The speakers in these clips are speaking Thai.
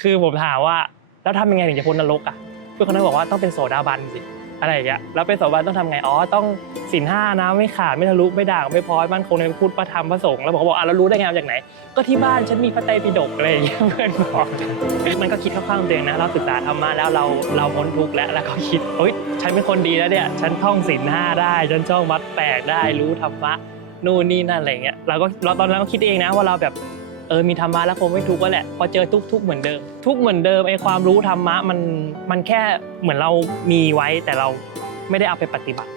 คือผมถามว่าแล้วทำยังไงถึงจะพ้นนรกอ่ะเพื่อนคนนั้นบอกว่าต้องเป็นโสดาบันสิอะไรอย่างเงี้ยแล้วเป็นโสดาบันต้องทำไงอ๋อต้องศีลห้านะไม่ขาดไม่ทะลุไม่ด่างไม่พร้อยมั่นคงในพุทธพระธรรมพระสงฆ์แล้วผมก็บอกแล้วรู้ได้ไงมาจากไหนก็ที่บ้านฉันมีพระไตรปิฎกอะไรอย่างเงี้ยเพื่อนบอกมันก็คิดเข้าข้างตัวเองนะเราศึกษาธรรมะแล้วเราพ้นทุกข์แล้วก็คิดเฮ้ยฉันเป็นคนดีแล้วเนี่ยฉันท่องศีลห้าได้ฉันท่องวัดแปลกได้รู้ธรรมะนู่นนี่นั่นอะไรเงี้ยเราตอนนั้นก็คิดเองนะว่าเราแบบมีธรรมะแล้วคงไม่ทุกข์ก็แหละพอเจอทุกข์เหมือนเดิมทุกข์เหมือนเดิมไอ้ความรู้ธรรมะมันแค่เหมือนเรามีไว้แต่เราไม่ได้เอาไปปฏิบัติ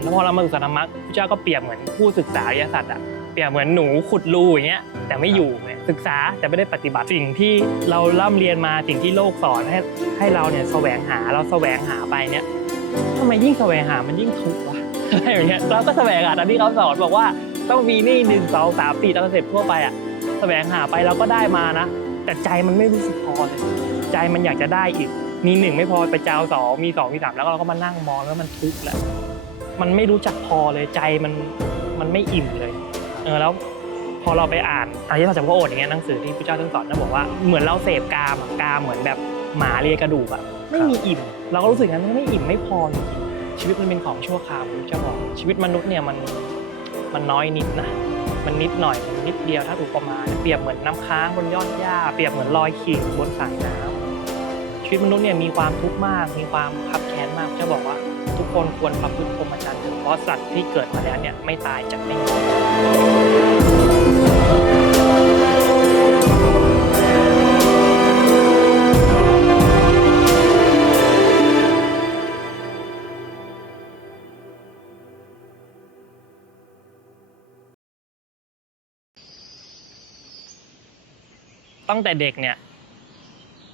แล้วพอเรามาศึกษาธรรมะพระเจ้าก็เปรียบเหมือนผู้ศึกษาอริยสัจอะเปรียบเหมือนหนูขุดรูอย่างเงี้ยแต่ไม่อยู่เนี่ยศึกษาแต่ไม่ได้ปฏิบัติสิ่งที่เราร่ำเรียนมาสิ่งที่โลกสอนให้เราเนี่ยแสวงหาเราแสวงหาไปเนี่ยทำไมยิ่งแสวงหามันยิ่งทุกข์วะอะไรอย่างเงี้ยเราก็แสวงหาตามที่เขาสอนบอกว่าต้องมีนี่1 2 3 4ตามคอนเซ็ปต์ทั่วไปอะแสวงหาไปเราก็ได้มานะแต่ใจมันไม่รู้สึกพอเลยใจมันอยากจะได้อีกมี1ไม่พอไปเจ้า2มี2มี3แล้วเราก็มานั่งมองแล้วมันทุกข์แหละมันไม่รู้จักพอเลยใจมันไม่อิ่มเลยแล้วพอเราไปอ่านอริยสัจจากพระโอษฐ์อย่างเงี้ยหนังสือที่พระเจ้าท่านสอนท่านบอกว่าเหมือนเราเสพกามเหมือนแบบหมาเลียกระดูกอะไม่มีอิ่มเราก็รู้สึกงั้นไม่อิ่มไม่พอจริงๆชีวิตมันเป็นของชั่วคราวพระเจ้าบอกชีวิตมนุษย์เนี่ยมันน้อยนิดนะมันนิดหน่อยมันนิดเดียวถ้าอุปมาเปรียบเหมือนน้ำค้างบนยอดหญ้าเปรียบเหมือนรอยขีดบนสายน้ำชีวิตมนุษย์เนี่ยมีความทุกข์มากมีความคับแค้นมากจะบอกว่าทุกคนควรประพฤติพรหมจรรย์เพราะสัตว์ที่เกิดมาแล้วเนี่ยไม่ตายจะไม่ตั้งแต่เด็กเนี่ย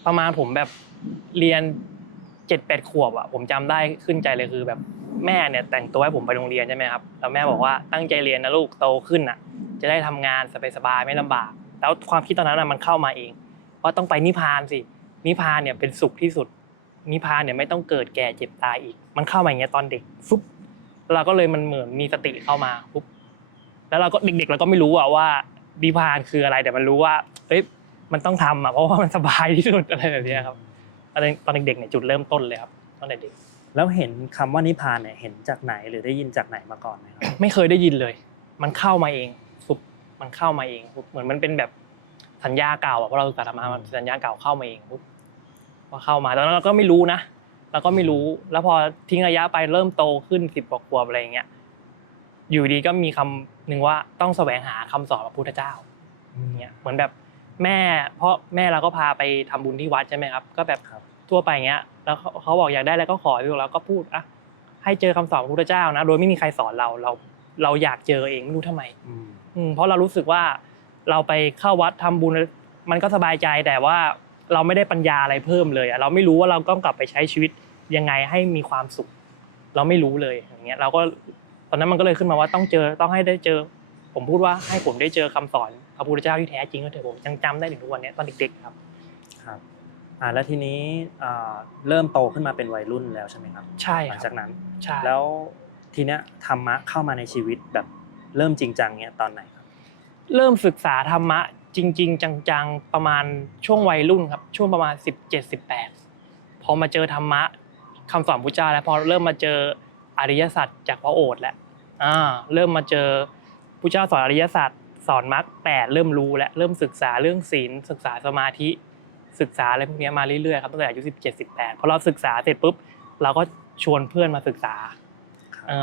ประมาณผมแบบเรียน7-8 ขวบอ่ะผมจำได้ขึ้นใจเลยคือแบบแม่เนี่ยแต่งตัวให้ผมไปโรงเรียนใช่ไหมครับแล้วแม่บอกว่าตั้งใจเรียนนะลูกโตขึ้นอ่ะจะได้ทำงานสบายๆไม่ลำบากแล้วความคิดตอนนั้นมันเข้ามาเองว่าต้องไปนิพพานสินิพพานเนี่ยเป็นสุขที่สุดนิพพานเนี่ยไม่ต้องเกิดแก่เจ็บตายอีกมันเข้ามาอย่างเงี้ยตอนเด็กฟุ๊บเราก็เลยมันเหมือนมีสติเข้ามาปุ๊บแล้วเราก็เด็กๆเราก็ไม่รู้ว่านิพพานคืออะไรแต่มันรู้ว่าเอ้ยมันต้องทำอ่ะเพราะว่ามันสบายที่สุดอะไรแบบนี้ครับตอนเด็กๆเนี่ยจุดเริ่มต้นเลยครับตอนเด็กแล้วเห็นคำว่านิพพานเนี่ยเห็นจากไหนหรือได้ยินจากไหนมาก่อนไหมครับไม่เคยได้ยินเลยมันเข้ามาเองฟุบมันเข้ามาเองฟุบเหมือนมันเป็นแบบสัญญาเก่าเพราะเราศึกษาธรรมะมันสัญญาเก่าเข้ามาเองฟุบพอเข้ามาตอนนั้นเราก็ไม่รู้นะเราก็ไม่รู้แล้วพอทิ้งระยะไปเริ่มโตขึ้น10 กว่าขวบอะไรอย่างเงี้ยอยู่ดีก็มีคำหนึ่งว่าต้องแสวงหาคำสอนพระพุทธเจ้าเนี่ยเหมือนแบบแม่เพราะแม่เราก็พาไปทำบุญที่วัดใช่ไหมครับก็แบบทั่วไปอย่างเงี้ยแล้วเขาบอกอยากได้อะไรก็ขออยู่แล้วก็พูดอ่ะให้เจอคำสอนพระพุทธเจ้านะโดยไม่มีใครสอนเราอยากเจอเองไม่รู้ทำไมเพราะเรารู้สึกว่าเราไปเข้าวัดทำบุญมันก็สบายใจแต่ว่าเราไม่ได้ปัญญาอะไรเพิ่มเลยเราไม่รู้ว่าเราต้องกลับไปใช้ชีวิตยังไงให้มีความสุขเราไม่รู้เลยอย่างเงี้ยเราก็ตอนนั้นมันก็เลยขึ้นมาว่าต้องให้ได้เจอผมพูดว่าให้ผมได้เจอคำสอนพระพุทธเจ้าที่แท้จริงก็เถอะผมยังจำได้ถึงทุกวันนี้ตอนเด็กๆครับแล้วทีนี้เริ่มโตขึ้นมาเป็นวัยรุ่นแล้วใช่ไหมครับใช่หลังจากนั้นใช่แล้วทีเนี้ยธรรมะเข้ามาในชีวิตแบบเริ่มจริงจังเนี้ยตอนไหนครับเริ่มศึกษาธรรมะจริงๆจังๆประมาณช่วงวัยรุ่นครับช่วงประมาณ17-18พอมาเจอธรรมะคำสอนพุทธเจ้าแล้วพอเริ่มมาเจออริยสัจจากพระโอษฐ์แล้วเริ่มมาเจอพุทธเจ้าสอนอริยสัจสอนมรรค8เริ่มรู้แล้วเริ่มศึกษาเรื่องศีลศึกษาสมาธิศึกษาอะไรพวกนี้มาเรื่อยๆครับตั้งแต่อายุ17-18พอเราศึกษาเสร็จปุ๊บเราก็ชวนเพื่อนมาศึกษา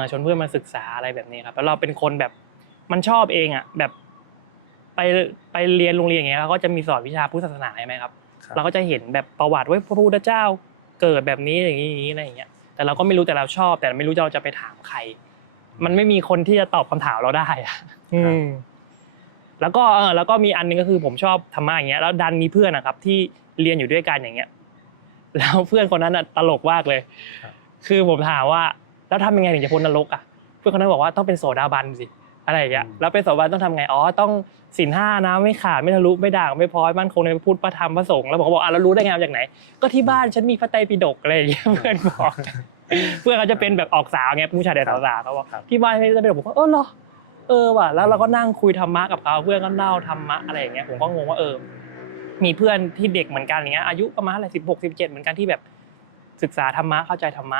ชวนเพื่อนมาศึกษาอะไรแบบนี้ครับแล้วเราเป็นคนแบบมันชอบเองอ่ะแบบไปเรียนโรงเรียนอย่างเงี้ยเขาก็จะมีสอนวิชาพุทธศาสนาใช่ไหมครับเราก็จะเห็นแบบประวัติว่าพระพุทธเจ้าเกิดแบบนี้อย่างนี้อะไรอย่างเงี้ยแต่เราก็ไม่รู้แต่เราชอบแต่ไม่รู้เราจะไปถามใครมันไม่มีคนที่จะตอบคำถามเราได้อ่ะแล้วก็มีอันนึงก็คือผมชอบธรรมะอย่างเงี้ยแล้วดันมีเพื่อนนะครับที่เรียนอยู่ด้วยกันอย่างเงี้ยแล้วเพื่อนคนนั้นตลกมากเลยคือผมถามว่าแล้วทำยังไงถึงจะพ้นนรกอ่ะเพื่อนคนนั้นบอกว่าต้องเป็นโสดาบันสิอะไรอย่างเงี้ยแล้วเป็นโสดาบันต้องทำไงอ๋อต้องศีลห้านะไม่ขาดไม่ทะลุไม่ด่างไม่พร้อยมั่นคงในพุทธพระธรรมพระสงฆ์แล้วผมก็บอกแล้วรู้ได้ไงมาจากไหนก็ที่บ้านฉันมีพระไตรปิฎกอะไรอย่างเงี้ยเพื่อนบอกเพื่อนเขาจะเป็นแบบออกสาวไงผู้ชายแต่สาวๆเขาบอกที่บ้านไม่ได้เป็นผมก็เหรอว่ะแล้วเราก็นั่งคุยธรรมะกับเขาเพื่อนก็เล่าธรรมะอะไรอย่างเงี้ยผมก็งงว่า มีเพื่อนที่เด็กเหมือนกันอย่างเงี้ยอายุประมาณอะไร16-17เหมือนกันที่แบบศึกษาธรรมะเข้าใจธรรมะ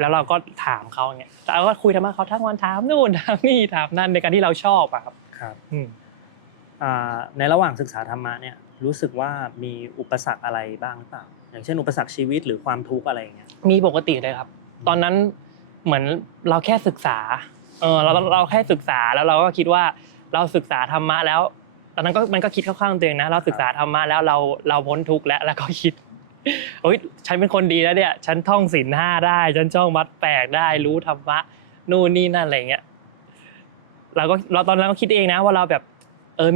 แล้วเราก็ถามเขาอย่างเงี้ยเราก็คุยธรรมะเขาทั้งวันถามนู่นถามนี่ถามนั่นในการที่เราชอบอะครับ ครับ อืม ในระหว่างศึกษาธรรมะเนี่ยรู้สึกว่ามีอุปสรรคอะไรบ้างหรือเปล่าอย่างเช่นอุปสรรคชีวิตหรือความทุกข์อะไรอย่างเงี้ย มีปกติเลยครับ ตอนนั้นเหมือนเราแค่ศึกษาเราแค่ศึกษาแล้วเราก็คิดว่าเราศึกษาธรรมะแล้วตอนนั้นก็มันก็คิดเข้าข้างตัวเองนะเราศึกษาธรรมะแล้วเราพ้นทุกข์แล้วก็คิดโอ๊ยฉันเป็นคนดีแล้วเนี่ยฉันท่องศีล 5ได้ฉันท่องมัด8ได้รู้ธรรมะนู่นนี่นั่นอะไรเงี้ยเราตอนนั้นก็คิดเองนะว่าเราแบบ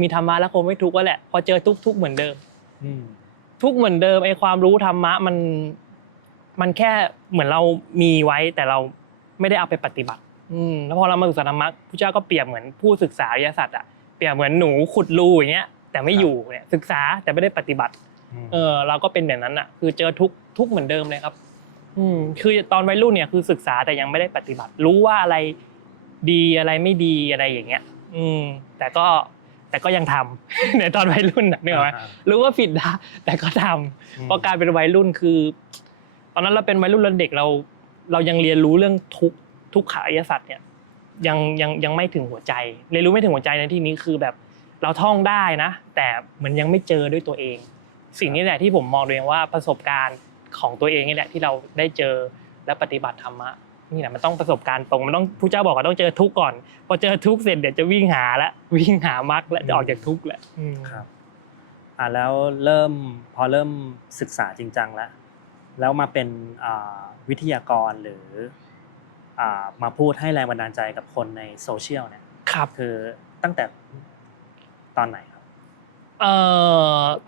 มีธรรมะแล้วคงไม่ทุกข์แล้วแหละพอเจอทุกข์เหมือนเดิมทุกข์เหมือนเดิมไอ้ความรู้ธรรมะมันแค่เหมือนเรามีไว้แต่เราไม่ได้เอาไปปฏิบัติแล้วพอเรามาศึกษาธรรมะพระเจ้าก็เปรียบเหมือนผู้ศึกษาอริยสัจอะเปรียบเหมือนหนูขุดรูอย่างเงี้ยแต่ไม่อยู่เนี่ยศึกษาแต่ไม่ได้ปฏิบัติเราก็เป็นแบบนั้นอะคือเจอทุกข์เหมือนเดิมเลยครับคือตอนวัยรุ่นเนี่ยคือศึกษาแต่ยังไม่ได้ปฏิบัติรู้ว่าอะไรดีอะไรไม่ดีอะไรอย่างเงี้ยแต่ก็ยังทำในตอนวัยรุ่นนึกออกไหมรู้ว่าผิดนะแต่ก็ทำเพราะการเป็นวัยรุ่นคือตอนนั้นเราเป็นวัยรุ่นเด็กเรายังเรียนรู้เรื่องทุกขอริยสัจเนี่ยยังไม่ถึงหัวใจเรียนรู้ไม่ถึงหัวใจในที่นี้คือแบบเราท่องได้นะแต่มันยังไม่เจอด้วยตัวเองสิ่งนี้แหละที่ผมมองตัวเองว่าประสบการณ์ของตัวเองนี่แหละที่เราได้เจอและปฏิบัติธรรมะนี่แหละมันต้องประสบการณ์ตรงมันต้องพระเจ้าบอกว่าต้องเจอทุกข์ก่อนพอเจอทุกข์เสร็จเดี๋ยวจะวิ่งหามรรคและจะออกจากทุกข์แหละครับแล้วพอเริ่มศึกษาจริงจังแล้วมาเป็นวิทยากรหรือมาพูดให้แรงบันดาลใจกับคนในโซเชียลเนี่ยครับคือตั้งแต่ตอนไหนครับ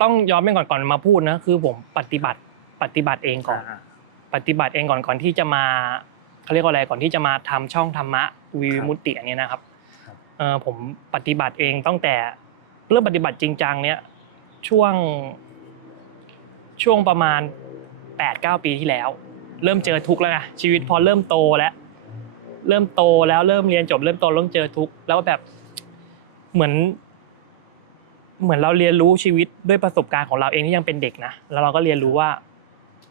ต้องย้อนไปก่อนมาพูดนะคือผมปฏิบัติเองก่อนปฏิบัติเองก่อนที่จะมาเขาเรียกว่าอะไรก่อนที่จะมาทำช่องธรรมะวิมุตติอันนี้นะครับผมปฏิบัติเองตั้งแต่เริ่มปฏิบัติจริงจังเนี่ยช่วงประมาณ 8-9 ปีที่แล้วเริ่มเจอทุกข์แล้วนะชีวิตพอเริ่มโตแล้วเริ่มเรียนจบเริ่มโตเริ่มเจอทุกข์แล้วแบบเหมือนเราเรียนรู้ชีวิตด้วยประสบการณ์ของเราเองที่ยังเป็นเด็กนะแล้วเราก็เรียนรู้ว่า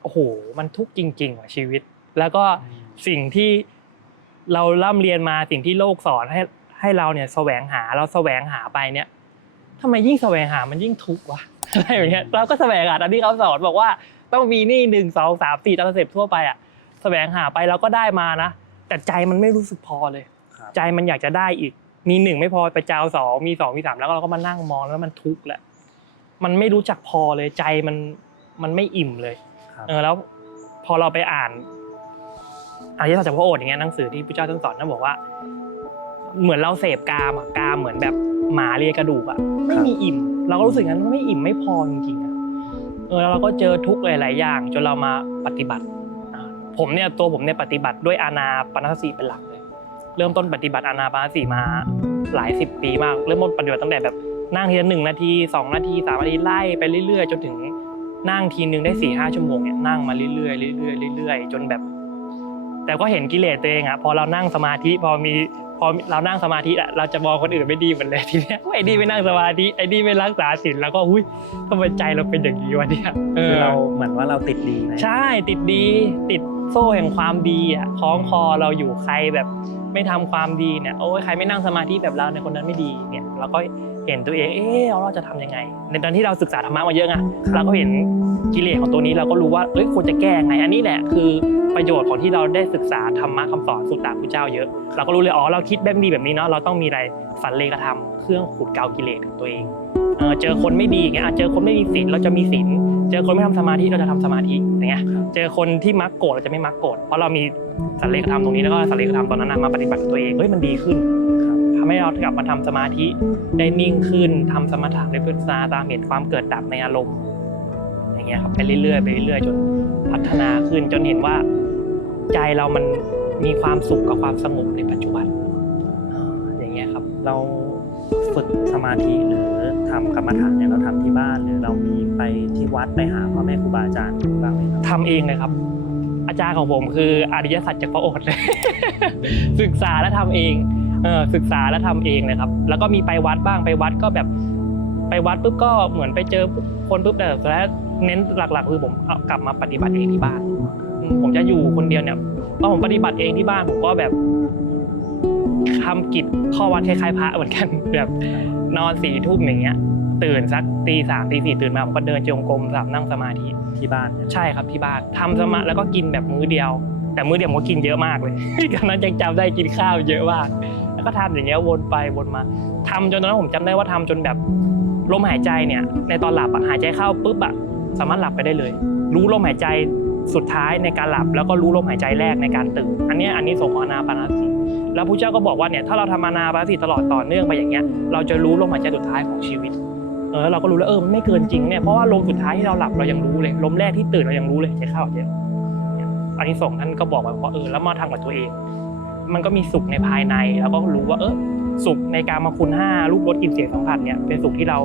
โอ้โหมันทุกข์จริงๆว่ะชีวิตแล้วก็สิ่งที่เราร่ำเรียนมาสิ่งที่โลกสอนให้เราเนี่ยแสวงหาไปเนี่ยทำไมยิ่งแสวงหามันยิ่งทุกข์วะอะไรอย่างเงี้ยเราก็แสวงหาตามที่เขาสอนบอกว่าต้องมีนี่1 2 3 4ตามสเต็ปทั่วไปอ่ะแสวงหาไปเราก็ได้มานะแต่ใจมันไม่รู้สึกพอเลยใจมันอยากจะได้อีกมี1ไม่พอไปเจ้า2มี2มี3แล้วเราก็มานั่งมองแล้วมันทุกข์แหละมันไม่รู้จักพอเลยใจมันไม่อิ่มเลยแล้วพอเราไปอ่านอริยสัจจากพระโอษฐ์อย่างเงี้ยหนังสือที่พระเจ้าท่านสอนท่านบอกว่าเหมือนเราเสพกามเหมือนแบบหมาเลียกระดูกอ่ะไม่มีอิ่มเราก็รู้สึกงั้นไม่อิ่มไม่พอจริงๆอ่ะแล้วเราก็เจอทุกข์หลายๆอย่างจนเรามาปฏิบัติผมเนี่ยปฏิบัติด้วยอานาปานสติเป็นหลักเลยเริ่มต้นปฏิบัติอานาปานสติมาหลาย10 ปีมากเริ่มต้นปฏิบัติตั้งแต่แบบนั่งทีละ1 นาที2 นาที3 นาทีไล่ไปเรื่อยๆจนถึงนั่งทีนึงได้ 4-5 ชั่วโมงเนี่ยนั่งมาเรื่อยๆจนแบบแต่ก็เห็นกิเลสตัวเองอ่ะพอเรานั่งสมาธิพอเรานั่งสมาธิอ่ะเราจะมองคนอื่นไม่ดีหมดเลยทีเนี้ยไอ้นี่ไม่นั่งสมาธิไอ้นี่ไม่รักษาศีลแล้วก็หุ้ยทำไมใจเราเป็นอย่างนี้วะเนี่ยคือเราเหมือนว่าเราติดดีใช่ติดดีติดโซ่แห่งความดีอ่ะคล้องคอเราอยู่ใครแบบไม่ทำความดีเนี่ยโอ้ยใครไม่นั่งสมาธิแบบเราในคนนั้นไม่ดีเนี่ยเราก็เห็นตัวเองเราจะทำยังไงในตอนที่เราศึกษาธรรมะมาเยอะไงเราก็เห็นกิเลสของตัวนี้เราก็รู้ว่าควรจะแก้ไงอันนี้แหละคือประโยชน์ของที่เราได้ศึกษาธรรมะคำสอนสุตตะพุทธเจ้าเยอะเราก็รู้เลยเราคิดแบบนี้เนาะเราต้องมีอะไรสันเลขธรรมเครื่องขูดเกลากิเลสของตัวเองเจอคนไม่ดีอย่างเงี้ยเจอคนไม่มีศีลเราจะมีศีลเจอคนไม่ทำสมาธิเราจะทำสมาธิอย่างเงี้ยเจอคนที่มักโกรธเราจะไม่มักโกรธเพราะเรามีสันเลขธรรมตรงนี้แล้วก็สันเลขธรรมตอนนั้นมาปฏิบัติกับตัวเองมันดีขึ้นทำให้เรากลับมาทำสมาธิได้นิ่งขึ้นทำสมถะได้พิจารณาตามเห็นความเกิดดับในอารมณ์อย่างเงี้ยครับไปเรื่อยๆจนพัฒนาขึ้นจนเห็นว่าใจเรามันมีความสุขกับความสงบในปัจจุบันอย่างเงี้ยครับเราฝึกสมาธิหรือทำกรรมฐานเนี่ยเราทำที่บ้านหรือเรามีไปที่วัดไปหาพ่อแม่ครูบาอาจารย์บ้างไหมครับทำเองเลยครับอาจารย์ของผมคืออริยสัจจากพระโอษฐ์เลย ศึกษาและทำเองเลยครับแล้วก็มีไปวัดบ้างไปวัดก็แบบ ไปวัดปุ๊บก็เหมือนไปเจอคนปุ๊บแต่สุดท้ายเน้นหลักๆคือผมเอากลับมาปฏิบัติเองที่บ้านผมจะอยู่คนเดียวเนี่ยพอผมปฏิบัติเองที่บ้านผมก็แบบทำกิจข้อวัดคล้ายๆพระเหมือนกันแบบนอน4 ทุ่มอย่างเงี้ยตื่นสักตี3ตี4ตื่นมาผมก็เดินจงกรมนั่งสมาธิที่บ้านใช่ครับที่บ้านทำสมาแล้วก็กินแบบมื้อเดียวแต่มื้อเดียวผมก็กินเยอะมากเลยตอนนั้นยังจำได้กินข้าวเยอะมากแล้วก็ทำอย่างเงี้ยวนไปวนมาทำจนตอนนั้นผมจำได้ว่าทำจนแบบลมหายใจเนี่ยในตอนหลับหายใจเข้าปุ๊บสามารถหลับไปได้เลยรู้ลมหายใจสุดท้ายในการหลับแล้วก็รู้ลมหายใจแรกในการตื่นอันนี้ส่งอานาปานสติแล้วพระเจ้าก็บอกว่าเนี่ยถ้าเราทำอานาปานสติตลอดต่อเนื่องไปอย่างเงี้ยเราจะรู้ลมหายใจสุดท้ายของชีวิตเราก็รู้แล้วมันไม่เกินจริงเนี่ยเพราะว่าลมสุดท้ายที่เราหลับเรายังรู้เลยลมแรกที่ตื่นเรายังรู้เลยหายใจเข้าหายใจออกอันนี้ส่งท่านก็บอกว่าแล้วมาทำกับตัวเองมันก็มีสุขในภายในแล้วก็รู้ว่าสุขในการมาคุณ5รูปรสกลิ่นเสียงสัมผัสเนี่ยเป็นสุขที่เรา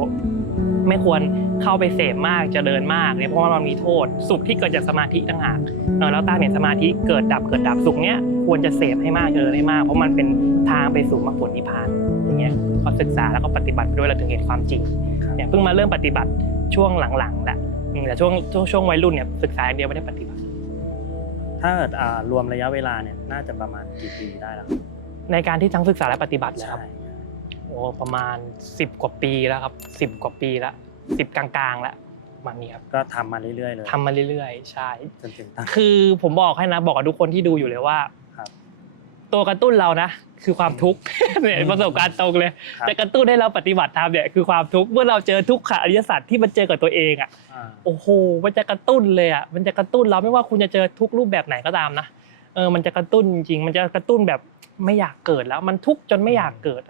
ไม่ควรเข้าไปเสพมากจะเดินมากเนี่ยเพราะว่ามันมีโทษสุขที่เกิดจากสมาธิต่างหากแล้วตั้งเนี่ยสมาธิเกิดดับสุขเนี้ยควรจะเสพให้มากเดินให้มากเพราะมันเป็นทางไปสู่มรรคผลนิพพานอย่างเงี้ยก็ศึกษาแล้วก็ปฏิบัติด้วยเราถึงเห็นความจริงเนี่ยเพิ่งมาเริ่มปฏิบัติช่วงหลังๆแหละแต่ช่วงวัยรุ่นเนี่ยศึกษาอย่างเดียวไม่ได้ปฏิบัติถ้ารวมระยะเวลาเนี่ยน่าจะประมาณกี่ปีได้แล้วในการที่ทั้งศึกษาและปฏิบัติแล้วครับประมาณ10 กว่าปีแล้วครับ10 กว่าปีแล้ว10 กลางๆแล้วมันนี้ครับก็ทำมาเรื่อยๆเลยทำมาเรื่อยๆใช่จนถึงตั้งคือผมบอกให้นะบอกกับทุกคนที่ดูอยู่เลยว่าตัวกระตุ้นเรานะคือความทุกข์เนี่ยประสบการณ์ตรงเลยจะกระตุ้นให้เราปฏิบัติธรรมเนี่ยคือความทุกข์เมื่อเราเจอทุกขอริยสัจที่มันเจอกับตัวเองโอ้โหมันจะกระตุ้นเลยมันจะกระตุ้นเราไม่ว่าคุณจะเจอทุกรูปแบบไหนก็ตามนะมันจะกระตุ้นจริงๆมันจะกระตุ้นแบบไม่อยากเกิดแล้วมันทุกข์จนไม่อยากเกิด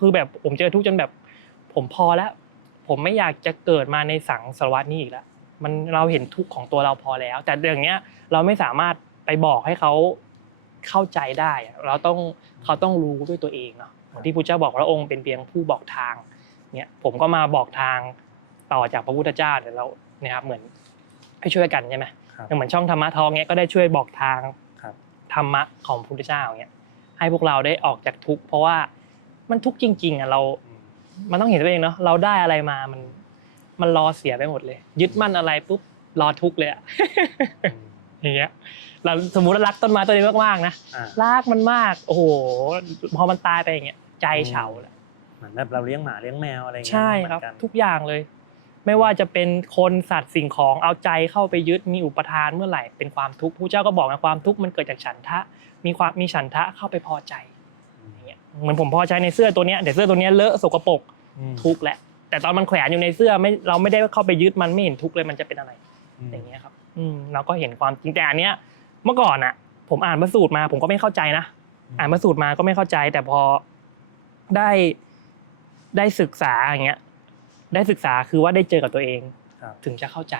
คือแบบผมเจอทุกข์จนแบบผมพอแล้วผมไม่อยากจะเกิดมาในสังสารวัฏนี้อีกแล้วเราเห็นทุกข์ของตัวเราพอแล้วแต่อย่างเงี้ยเราไม่สามารถไปบอกให้เขาเข้าใจได้เขาต้องรู้ด้วยตัวเองเนาะเหมือนที่พระเจ้าบอกพระองค์เป็นเพียงผู้บอกทางเนี่ยผมก็มาบอกทางต่อจากพระพุทธเจ้าแต่เราเนี่ยครับเหมือนให้ช่วยกันใช่ไหมเหมือนช่องธรรมะทองเนี้ยก็ได้ช่วยบอกทางธรรมะของพระพุทธเจ้าเนี้ยให้พวกเราได้ออกจากทุกข์เพราะว่ามันทุกข์จริงๆมันต้องเห็นตัวเองเนาะเราได้อะไรมามันรอเสียไปหมดเลยยึดมั่นอะไรปุ๊บรอทุกข์เลยอย่างเงี้ยเราสมมุติรักต้นไม้ต้นนี้มากๆนะรักมันมากโอ้โหพอมันตายไปอย่างเงี้ยใจเฉาแหละเหมือนแบบเราเลี้ยงหมาเลี้ยงแมวอะไรอย่างเงี้ยใช่ครับทุกอย่างเลยไม่ว่าจะเป็นคนสัตว์สิ่งของเอาใจเข้าไปยึดมีอุปทานเมื่อไหร่เป็นความทุกข์พระเจ้าก็บอกนะความทุกข์มันเกิดจากฉันทะมีฉันทะเข้าไปพอใจอย่างเงี้ยเหมือนผมพอใจในเสื้อตัวเนี้ยแต่เสื้อตัวเนี้ยเลอะสกปรกทุกข์แหละแต่ตอนมันแขวนอยู่ในเสื้อเราไม่ได้เข้าไปยึดมันไม่เห็นทุกข์เลยมันจะเป็นอะไรอย่างเงี้ยครับเราก็เห็นความจริงแต่อันเนี้ยเมื่อก่อนผมอ่านพระสูตรมาผมก็ไม่เข้าใจนะอ่านพระสูตรมาก็ไม่เข้าใจแต่พอได้ศึกษาอย่างเงี้ยได้ศึกษาคือว่าได้เจอกับตัวเองถึงจะเข้าใจ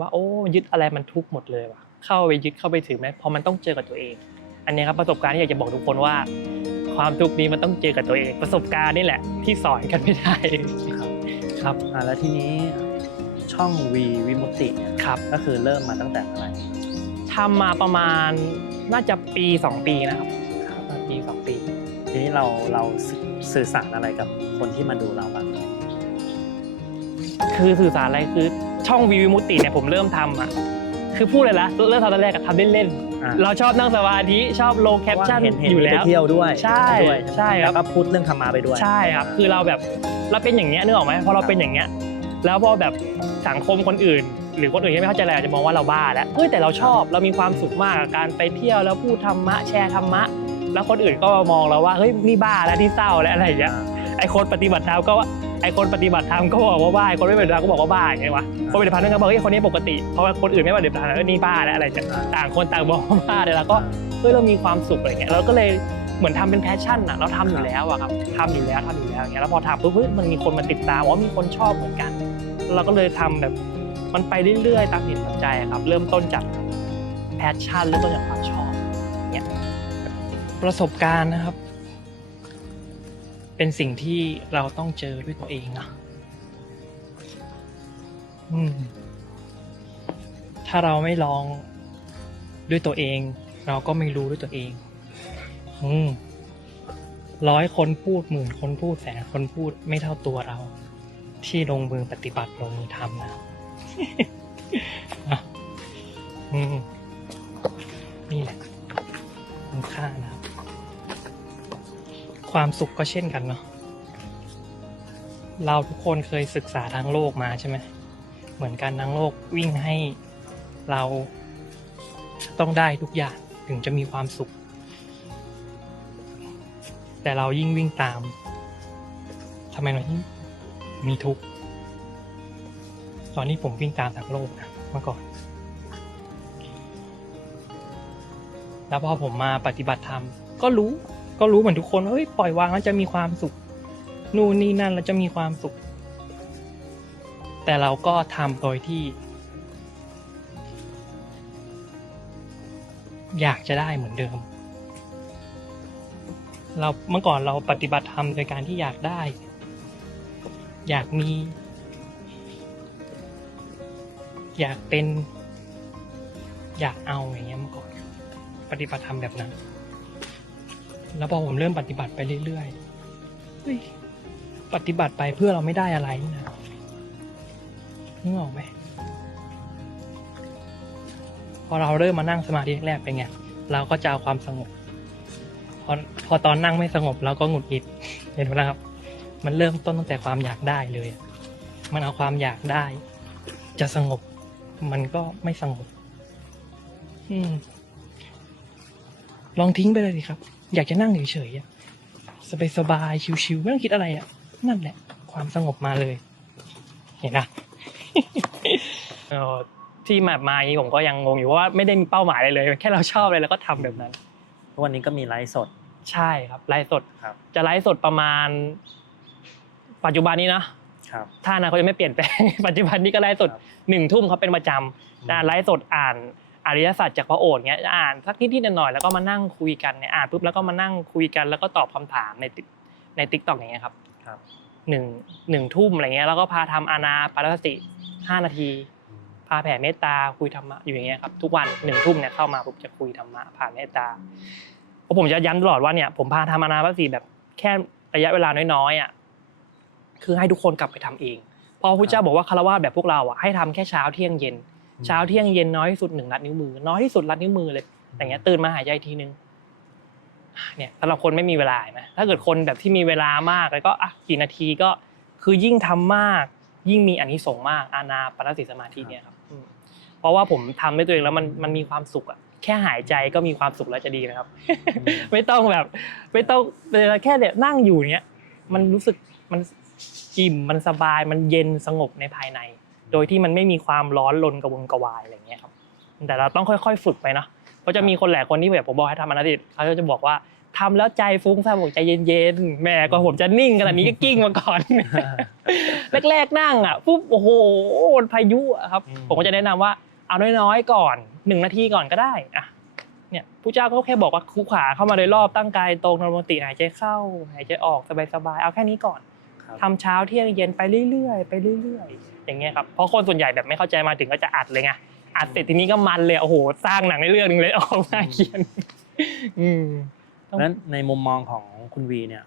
ว่าโอ้ยึดอะไรมันทุกข์หมดเลยว่ะเข้าไปยึดเข้าไปถือไหมพอมันต้องเจอกับตัวเองอันนี้ครับประสบการณ์ที่อยากจะบอกทุกคนว่าความทุกข์นี้มันต้องเจอกับตัวเองประสบการณ์นี่แหละที่สอนกันไม่ได้ครับแล้วทีนี้ช่องวิมุตติเนี่ยก็คือเริ่มมาตั้งแต่เมื่อไหร่ทำมาประมาณน่าจะปี2 ปีนะครับปี2 ปีทีนี้เราสื่อสารอะไรกับคนที่มาดูเราบ้างคือสื่อสารอะไรคือช่องวิมุตติเนี่ยผมเริ่มทำคือพูดเลยนะเริ่มทำตอนแรกทำเล่นๆเราชอบนั่งสมาธิชอบลงแคปชั่นอยู่แล้วเที่ยวด้วยใช่แล้วก็พูดเรื่องธรรมะไปด้วยใช่ครับคือเราแบบเราเป็นอย่างเงี้ยนึกออกไหมพอเราเป็นอย่างเงี้ยแล้วพอแบบสังคมคนอื่นหรือคนอื่นที่ไม่เข้าใจอะไรอาจจะมองว่าเราบ้าแล้วแต่เราชอบเรามีความสุขมากกับการไปเที่ยวแล้วพูดธรรมะแชร์ธรรมะแล้วคนอื่นก็มองเราว่าเฮ้ยนี่บ้าแล้วที่เศร้าแล้วอะไรอย่างเงี้ยไอ้คนปฏิบัติธรรมก็ว่าไอ้คนปฏิบัติธรรมก็บอกว่าบ้าไอ้คนไม่ปฏิบัติธรรมก็บอกว่าบ้าอย่างเงี้ยวะคนปฏิบัติธรรมก็บอกเฮ้ยคนนี้ปกติเพราะว่าคนอื่นไม่ปฏิบัติธรรมนี่บ้าแล้วอะไรต่างคนต่างบอกว่าบ้าแต่เราก็เรามีความสุขอะไรเงี้ยเราก็เลยเหมือนทำเป็นแพชชั่นเราทำอยู่แล้วครับทำอยู่แล้วอย่างเงี้ยแล้วพอทำปุ๊บมันมีคนมาติดตามว่ามีคนชอบเหมือนกันเราก็เลยทำแบบมันไปเรื่อยๆตามเหตุปัจจัยครับเริ่มต้นจากแพชชั่นเริ่มต้นจากความชอบเนี่ยประสบการณ์นะครับเป็นสิ่งที่เราต้องเจอด้วยตัวเองนะถ้าเราไม่ลองด้วยตัวเองเราก็ไม่รู้ด้วยตัวเอง100 คนพูด10,000 คนพูดแสนคนพูดไม่เท่าตัวเรา ที่ลงมือปฏิบัติลงมือทำนะครับ อ่ะนี่แหละคุณค่านะครับความสุขก็เช่นกันเนาะเราทุกคนเคยศึกษาทางโลกมาใช่ไหมเหมือนกันทางโลกวิ่งให้เราต้องได้ทุกอย่างถึงจะมีความสุข แต่เรายิ่งวิ่งตามทำไมเรายิ่งมีทุกข์ตอนนี้ผมวิ่งตามทางโลกนะเมื่อก่อนแล้วพอผมมาปฏิบัติธรรมก็รู้เหมือนทุกคนเฮ้ยปล่อยวางแล้วจะมีความสุขนู่นนี่นั่นแล้วจะมีความสุขแต่เราก็ทำโดยที่อยากจะได้เหมือนเดิมเราเมื่อก่อนเราปฏิบัติธรรมโดยการที่อยากได้ อยากมีอยากเป็นอยากเอาอย่างเงี้ยเมื่อก่อนปฏิบัติธรรมแบบนั้นแล้วพอผมเริ่มปฏิบัติไปเรื่อยๆเฮ้ยปฏิบัติไปเพื่อเราไม่ได้อะไรนี่นะนึกออกไหมพอเราเริ่มมานั่งสมาธิแรกๆเป็นไงเราก็จะเอาความสงบพอตอนนั่งไม่สงบเราก็หงุดหงิดเห็นไหมล่ะครับมันเริ่มต้นตั้งแต่ความอยากได้เลยมันเอาความอยากได้จะสงบมันก็ไม่สงบลองทิ้งไปเลยสิครับอยากจะนั่งเฉยๆสบายๆชิวๆไม่ต้องคิดอะไรนั่นแหละความสงบมาเลยเห็นนะ ที่มาอย่างนี้ผมก็ยังงงอยู่เพราะว่าไม่ได้มีเป้าหมายอะไรเลยแค่เราชอบเลยแล้วก็ทำแบบนั้นทุกวันนี้ก็มีไลฟ์สดใช่ครับไลฟ์สด ครับจะไลฟ์สดประมาณปัจจุบันนี้นะครับถ้าอนาคตยังไม่เปลี่ยนแปลง ปัจจุบันนี้ก็ไลฟ์สด1 ทุ่มเขาเป็นประจำไลฟ์สดอ่านอริยสัจจากพระโอษฐ์เงี้ยอ่านสักนิดๆหน่อยๆแล้วก็มานั่งคุยกันเนี่ยอ่านปุ๊บแล้วก็มานั่งคุยกันแล้วก็ตอบคำถามใน TikTok อย่างเงี้ยครับ1 ทุ่มอะไรเงี้ยแล้วก็พาทำอานาปานสติ5 นาทีพาแผ่เมตตาคุยธรรมะอยู่อย่างเงี้ยครับทุกวัน1 ทุ่มเนี่ยเข้ามาปุ๊บจะคุยธรรมะผ่านเมตตาเพราะผมจะย้ำตลอดว่าเนี่ยผมพาทำอานาปานสติแบบแค่ระยะเวลาน้อยๆคือให้ทุกคนกลับไปทำเองเพราะพระพุทธเจ้าบอกว่าฆราวาสแบบพวกเราให้ทำแค่เช้าเที่ยงเย็นเช้าเที่ยงเย็นน้อยที่สุด1 ลัดนิ้วมือน้อยที่สุดลัดนิ้วมือเลยอย่างเงี้ยตื่นมาหายใจทีนึงเนี่ยสำหรับคนไม่มีเวลานะถ้าเกิดคนแบบที่มีเวลามากแล้วก็กี่นาทีก็คือยิ่งทำมากยิ่งมีอานิสงส์มากอานาปานสติสมาธิเนี่ยครับเพราะว่าผมทำด้วยตัวเองแล้วมันมีความสุขแค่หายใจก็มีความสุขแล้วจะดีนะครับ ไม่ต้องแค่เนี่ยนั่งอยู่เนี้ยมันรู้สึกมันอิ่มมันสบายมันเย็นสงบในภายในโดยที่มันไม่มีความร้อนรนกระวนกระวายอะไรอย่างเงี้ยครับแต่เราต้องค่อยๆฝึกไปเนาะเพราะจะมีคนหลายคนที่แบบผมบอกให้ทำอนาติเขาจะบอกว่าทำแล้วใจฟุ้งซ่านบอกใจเย็นๆแม่ก็ผมจะนิ่งขนาดนี้ก็กิ้งมาก่อน แรกๆนั่งปุ๊บโอ้โหพายุครับผมก็จะแนะนำว่าเอาน้อยๆก่อน1 นาทีก่อนก็ได้เนี่ยผู้เจ้าก็แค่บอกว่าคู่ขาเข้ามาโดยรอบตั้งกายตรงนอนปกติหายใจเข้าหายใจออกสบายๆเอาแค่นี้ก่อนทำเช้าเที่ยงเย็นไปเรื่อยๆอย่างเงี้ยครับเพราะคนส่วนใหญ่แบบไม่เข้าใจมาถึงก็จะอัดเลยไงอัดเสร็จทีนี้ก็มันเลยโอ้โหสร้างหนังในเรื่องนึงเลยออกมาเขียนนั้นในมุมมองของคุณวีเนี่ย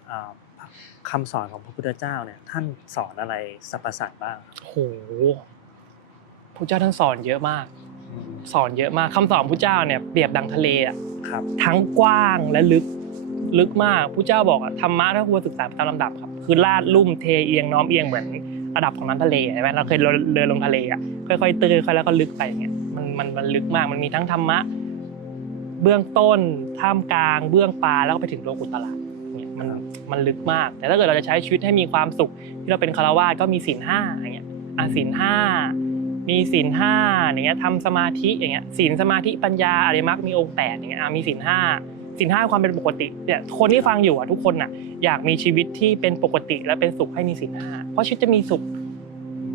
คำสอนของพระพุทธเจ้าเนี่ยท่านสอนอะไรสรรพสัตว์บ้างโอ้โหพระเจ้าท่านสอนเยอะมากคำสอนพระเจ้าเนี่ยเปรียบดังทะเลครับทั้งกว้างและลึกมากพระเจ้าบอกธรรมะถ้าควรศึกษาตามลำดับครับคือลาดลุ่มเทเอียงน้อมเอียงเหมือนระดับของน้ำทะเลใช่ไหมเราเคยเดินลงทะเลค่อยๆตื้นค่อยแล้วก็ลึกไปอย่างเงี้ยมันลึกมากมันมีทั้งธรรมะเบื้องต้นท่ามกลางเบื้องปลายแล้วก็ไปถึงโลกุตระเนี่ยมันลึกมากแต่ถ้าเกิดเราจะใช้ชีวิตให้มีความสุขที่เราเป็นฆราวาสก็มีศีล 5อย่างเงี้ยศีล 5มีศีล 5อย่างเงี้ยทำสมาธิอย่างเงี้ยศีลสมาธิปัญญาอริยมรรคมีองค์8อย่างเงี้ยมีศีล 5ความเป็นปกติเนี่ยคนที่ฟังอยู่ทุกคนอยากมีชีวิตที่เป็นปกติและเป็นสุขให้มีศีล 5เพราะชีวิตจะมีสุข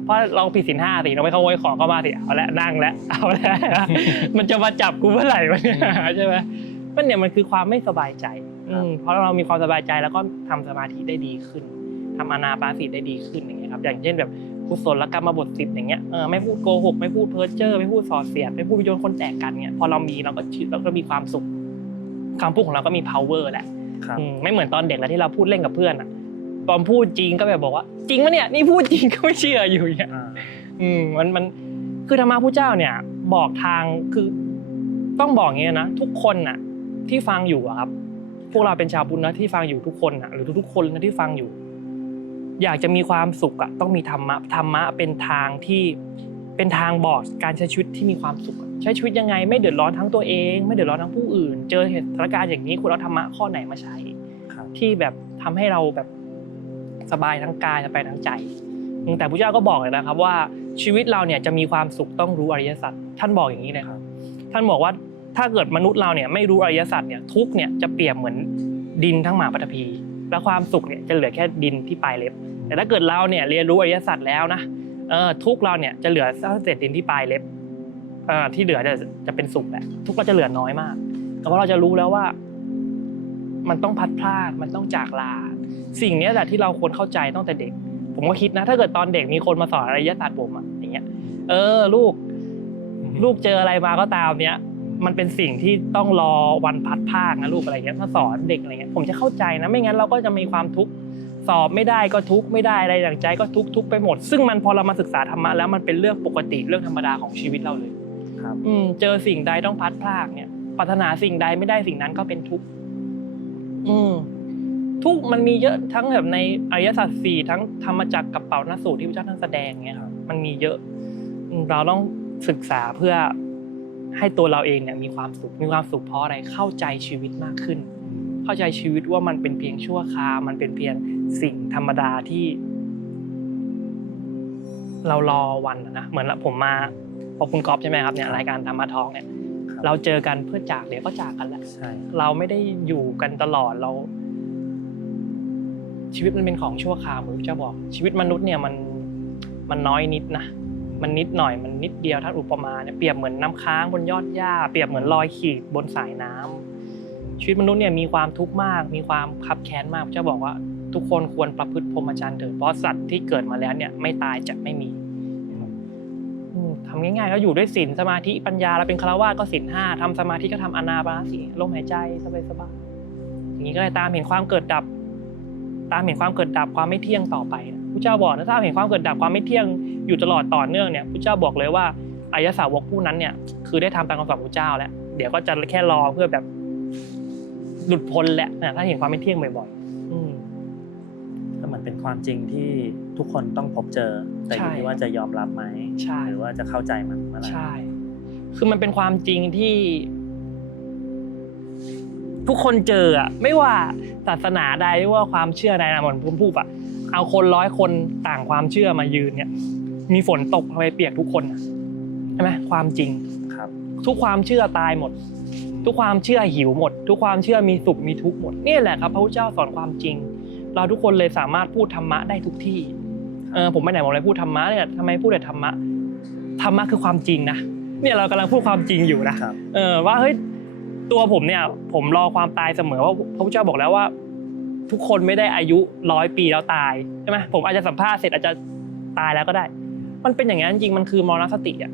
เพราะเราผิดศีล 5สิเราไม่ขโมยของเข้ามาสิเอาละนั่งแล้วเอาละมันจะมาจับกูเมื่อไหร่วะเนี่ยใช่ไหมมันคือความไม่สบายใจเพราะเรามีความสบายใจแล้วก็ทำสมาธิได้ดีขึ้นทำอานาปานสติได้ดีขึ้นอย่างเงี้ยครับอย่างเช่นแบบกุศลกรรมบท10อย่างเงี้ยไม่พูดโกหกไม่พูดเพ้อเจ้อไม่พูดส่อเสียดไม่พูดโยนคนแตกกันเงี้ยพอเราก็มีความสุขคำพูดของเราก็มี power แหละไม่เหมือนตอนเด็กแล้วที่เราพูดเล่นกับเพื่อน ตอนพูดจริงก็แบบบอกว่าจริงปะเนี่ยนี่พูดจริงก็ไม่เชื่ออยู่อย่างเงี้ย มันคือธรรมะพุทธเจ้าเนี่ยบอกทางคือต้องบอกอย่างเงี้ยนะทุกคนน่ะที่ฟังอยู่อะครับพวกเราเป็นชาวพุทธนะที่ฟังอยู่ทุกคนน่ะหรือทุกๆคนนะที่ฟังอยู่อยากจะมีความสุขอะต้องมีธรรมะเป็นทางที่เป็นทางบอกการใช้ชีวิตที่มีความสุขใช้ชีวิตยังไงไม่เดือดร้อนทั้งตัวเองไม่เดือดร้อนทั้งผู้อื่นเจอเหตุการณ์อย่างนี้คุณเอาธรรมะข้อไหนมาใช้ที่แบบทำให้เราแบบสบายทั้งกายสบายทั้งใจแต่พระเจ้าก็บอกเลยนะครับว่าชีวิตเราเนี่ยจะมีความสุขต้องรู้อริยสัจท่านบอกอย่างนี้เลยครับท่านบอกว่าถ้าเกิดมนุษย์เราเนี่ยไม่รู้อริยสัจเนี่ยทุกเนี่ยจะเปรียบเหมือนดินทั้งหมาปฐพีและความสุขเนี่ยจะเหลือแค่ดินที่ปลายเล็บแต่ถ้าเกิดเราเนี่ยเรียนรู้อริยสัจแล้วนะทุกเราเนี่ยจะเหลือเศษดินที่ปลายเล็บที่เหลือจะเป็นสุขแหละทุกเราจะเหลือน้อยมากเพราะเราจะรู้แล้วว่ามันต้องพัดพลาดมันต้องจากลาสิ่งนี้แหละที่เราควรเข้าใจตั้งแต่เด็กผมก็คิดนะถ้าเกิดตอนเด็กมีคนมาสอนอริยสัจผมอะอย่างเงี้ยลูกเจออะไรมาก็ตามเนี้ยมันเป็นสิ่งที่ต้องรอวันพัดภาคนะลูกอะไรเงี้ยถ้าสอนเด็กอะไรเงี้ยผมจะเข้าใจนะไม่งั้นเราก็จะมีความทุกข์สอบไม่ได้ก็ทุกข์ไม่ได้อะไรอย่างใจก็ทุกข์ไปหมดซึ่งมันพอเรามาศึกษาธรรมะแล้วมันเป็นเรื่องปกติเรื่องธรรมดาของชีวิตเราเลยครับเจอสิ่งใดต้องพัดพลากเนี่ยปรารถนาสิ่งใดไม่ได้สิ่งนั้นก็เป็นทุกข์ทุกมันมีเยอะทั้งแบบในอริยสัจสี่ทั้งธรรมจักรกับเป๋านสูตรที่พระเจ้าท่านแสดงเนี่ยครับมันมีเยอะเราต้องศึกษาเพื่อให้ตัวเราเองเนี่ยมีความสุขเพราะอะไรเข้าใจชีวิตมากขึ้นเข้าใจชีวิตว่ามันเป็นเพียงชั่วคราวมันเป็นเพียงสิ่งธรรมดาที่เรารอวันนะเหมือนผมมาพอคุณก๊อฟใช่ไหมครับเนี่ยรายการธรรมะทองเนี่ยเราเจอกันเพื่อจากเดี๋ยวก็จากกันแล้วเราไม่ได้อยู่กันตลอดเราชีวิตมันเป็นของชั่วคราวเหมือนที่เจ้าบอกชีวิตมนุษย์เนี่ยมันน้อยนิดนะมันนิดหน่อยมันนิดเดียวถ้าอุปมาเนี่ยเปรียบเหมือนน้ำค้างบนยอดหญ้าเปรียบเหมือนรอยขีดบนสายน้ำชีวิตมนุษย์เนี่ยมีความทุกข์มากมีความคับแค้นมากเจ้าบอกว่าทุกคนควรประพฤติพรหมจรรย์เถิดเพราะสัตว์ที่เกิดมาแล้วเนี่ยไม่ตายจะไม่มีทำง่ายๆก็อยู่ด้วยศีลสมาธิปัญญาเราเป็นฆราวาสก็ศีล5ทำสมาธิก็ทำอานาปานสติลมหายใจสบายๆอย่างนี้ก็เลยตามเห็นความเกิดดับความไม่เที่ยงต่อไปพระเจ้าบอกนะถ้าเห็นความเกิดดับความไม่เที่ยงอยู่ตลอดต่อเนื่องเนี่ยพระเจ้าบอกเลยว่าอริยสาวกผู้นั้นเนี่ยคือได้ทำตามคำสอนพระเจ้าแล้วเดี๋ยวก็จะแค่รอเพื่อแบบหลุดพ้นแหละถ้าเห็นความไม่เที่ยงบ่อยๆก็เหมือนเป็นความจริงที่ทุกคนต้องพบเจอแต่อยู่ที่ว่าจะยอมรับไหมหรือว่าจะเข้าใจมันเมื่อไหร่ใช่คือมันเป็นความจริงที่ทุกคนเจออ่ะไม่ว่าศาสนาใดไม่ว่าความเชื่อใดนะเหมือนผมพูดอ่ะเอาคน100คนต่างความเชื่อมายืนเนี่ยมีฝนตกทำไมเปียกทุกคนใช่ไหมความจริงครับทุกความเชื่อตายหมดทุกความเชื่อหิวหมดทุกความเชื่อมีสุขมีทุกข์หมดนี่แหละครับพระพุทธเจ้าสอนความจริงเราทุกคนเลยสามารถพูดธรรมะได้ทุกที่ผมไปไหนผมเลยพูดธรรมะเนี่ยทำไมพูดแต่ธรรมะคือความจริงนะเนี่ยเรากำลังพูดความจริงอยู่นะว่าเฮ้ยตัวผมเนี่ยผมรอความตายเสมอว่าพระพุทธเจ้าบอกแล้วว่าทุกคนไม่ได้อายุ100 ปีแล้วตายใช่ไหมผมอาจจะสัมภาษณ์เสร็จอาจจะตายแล้วก็ได้มันเป็นอย่างนั้นจริงมันคือมรณสติอ่ะ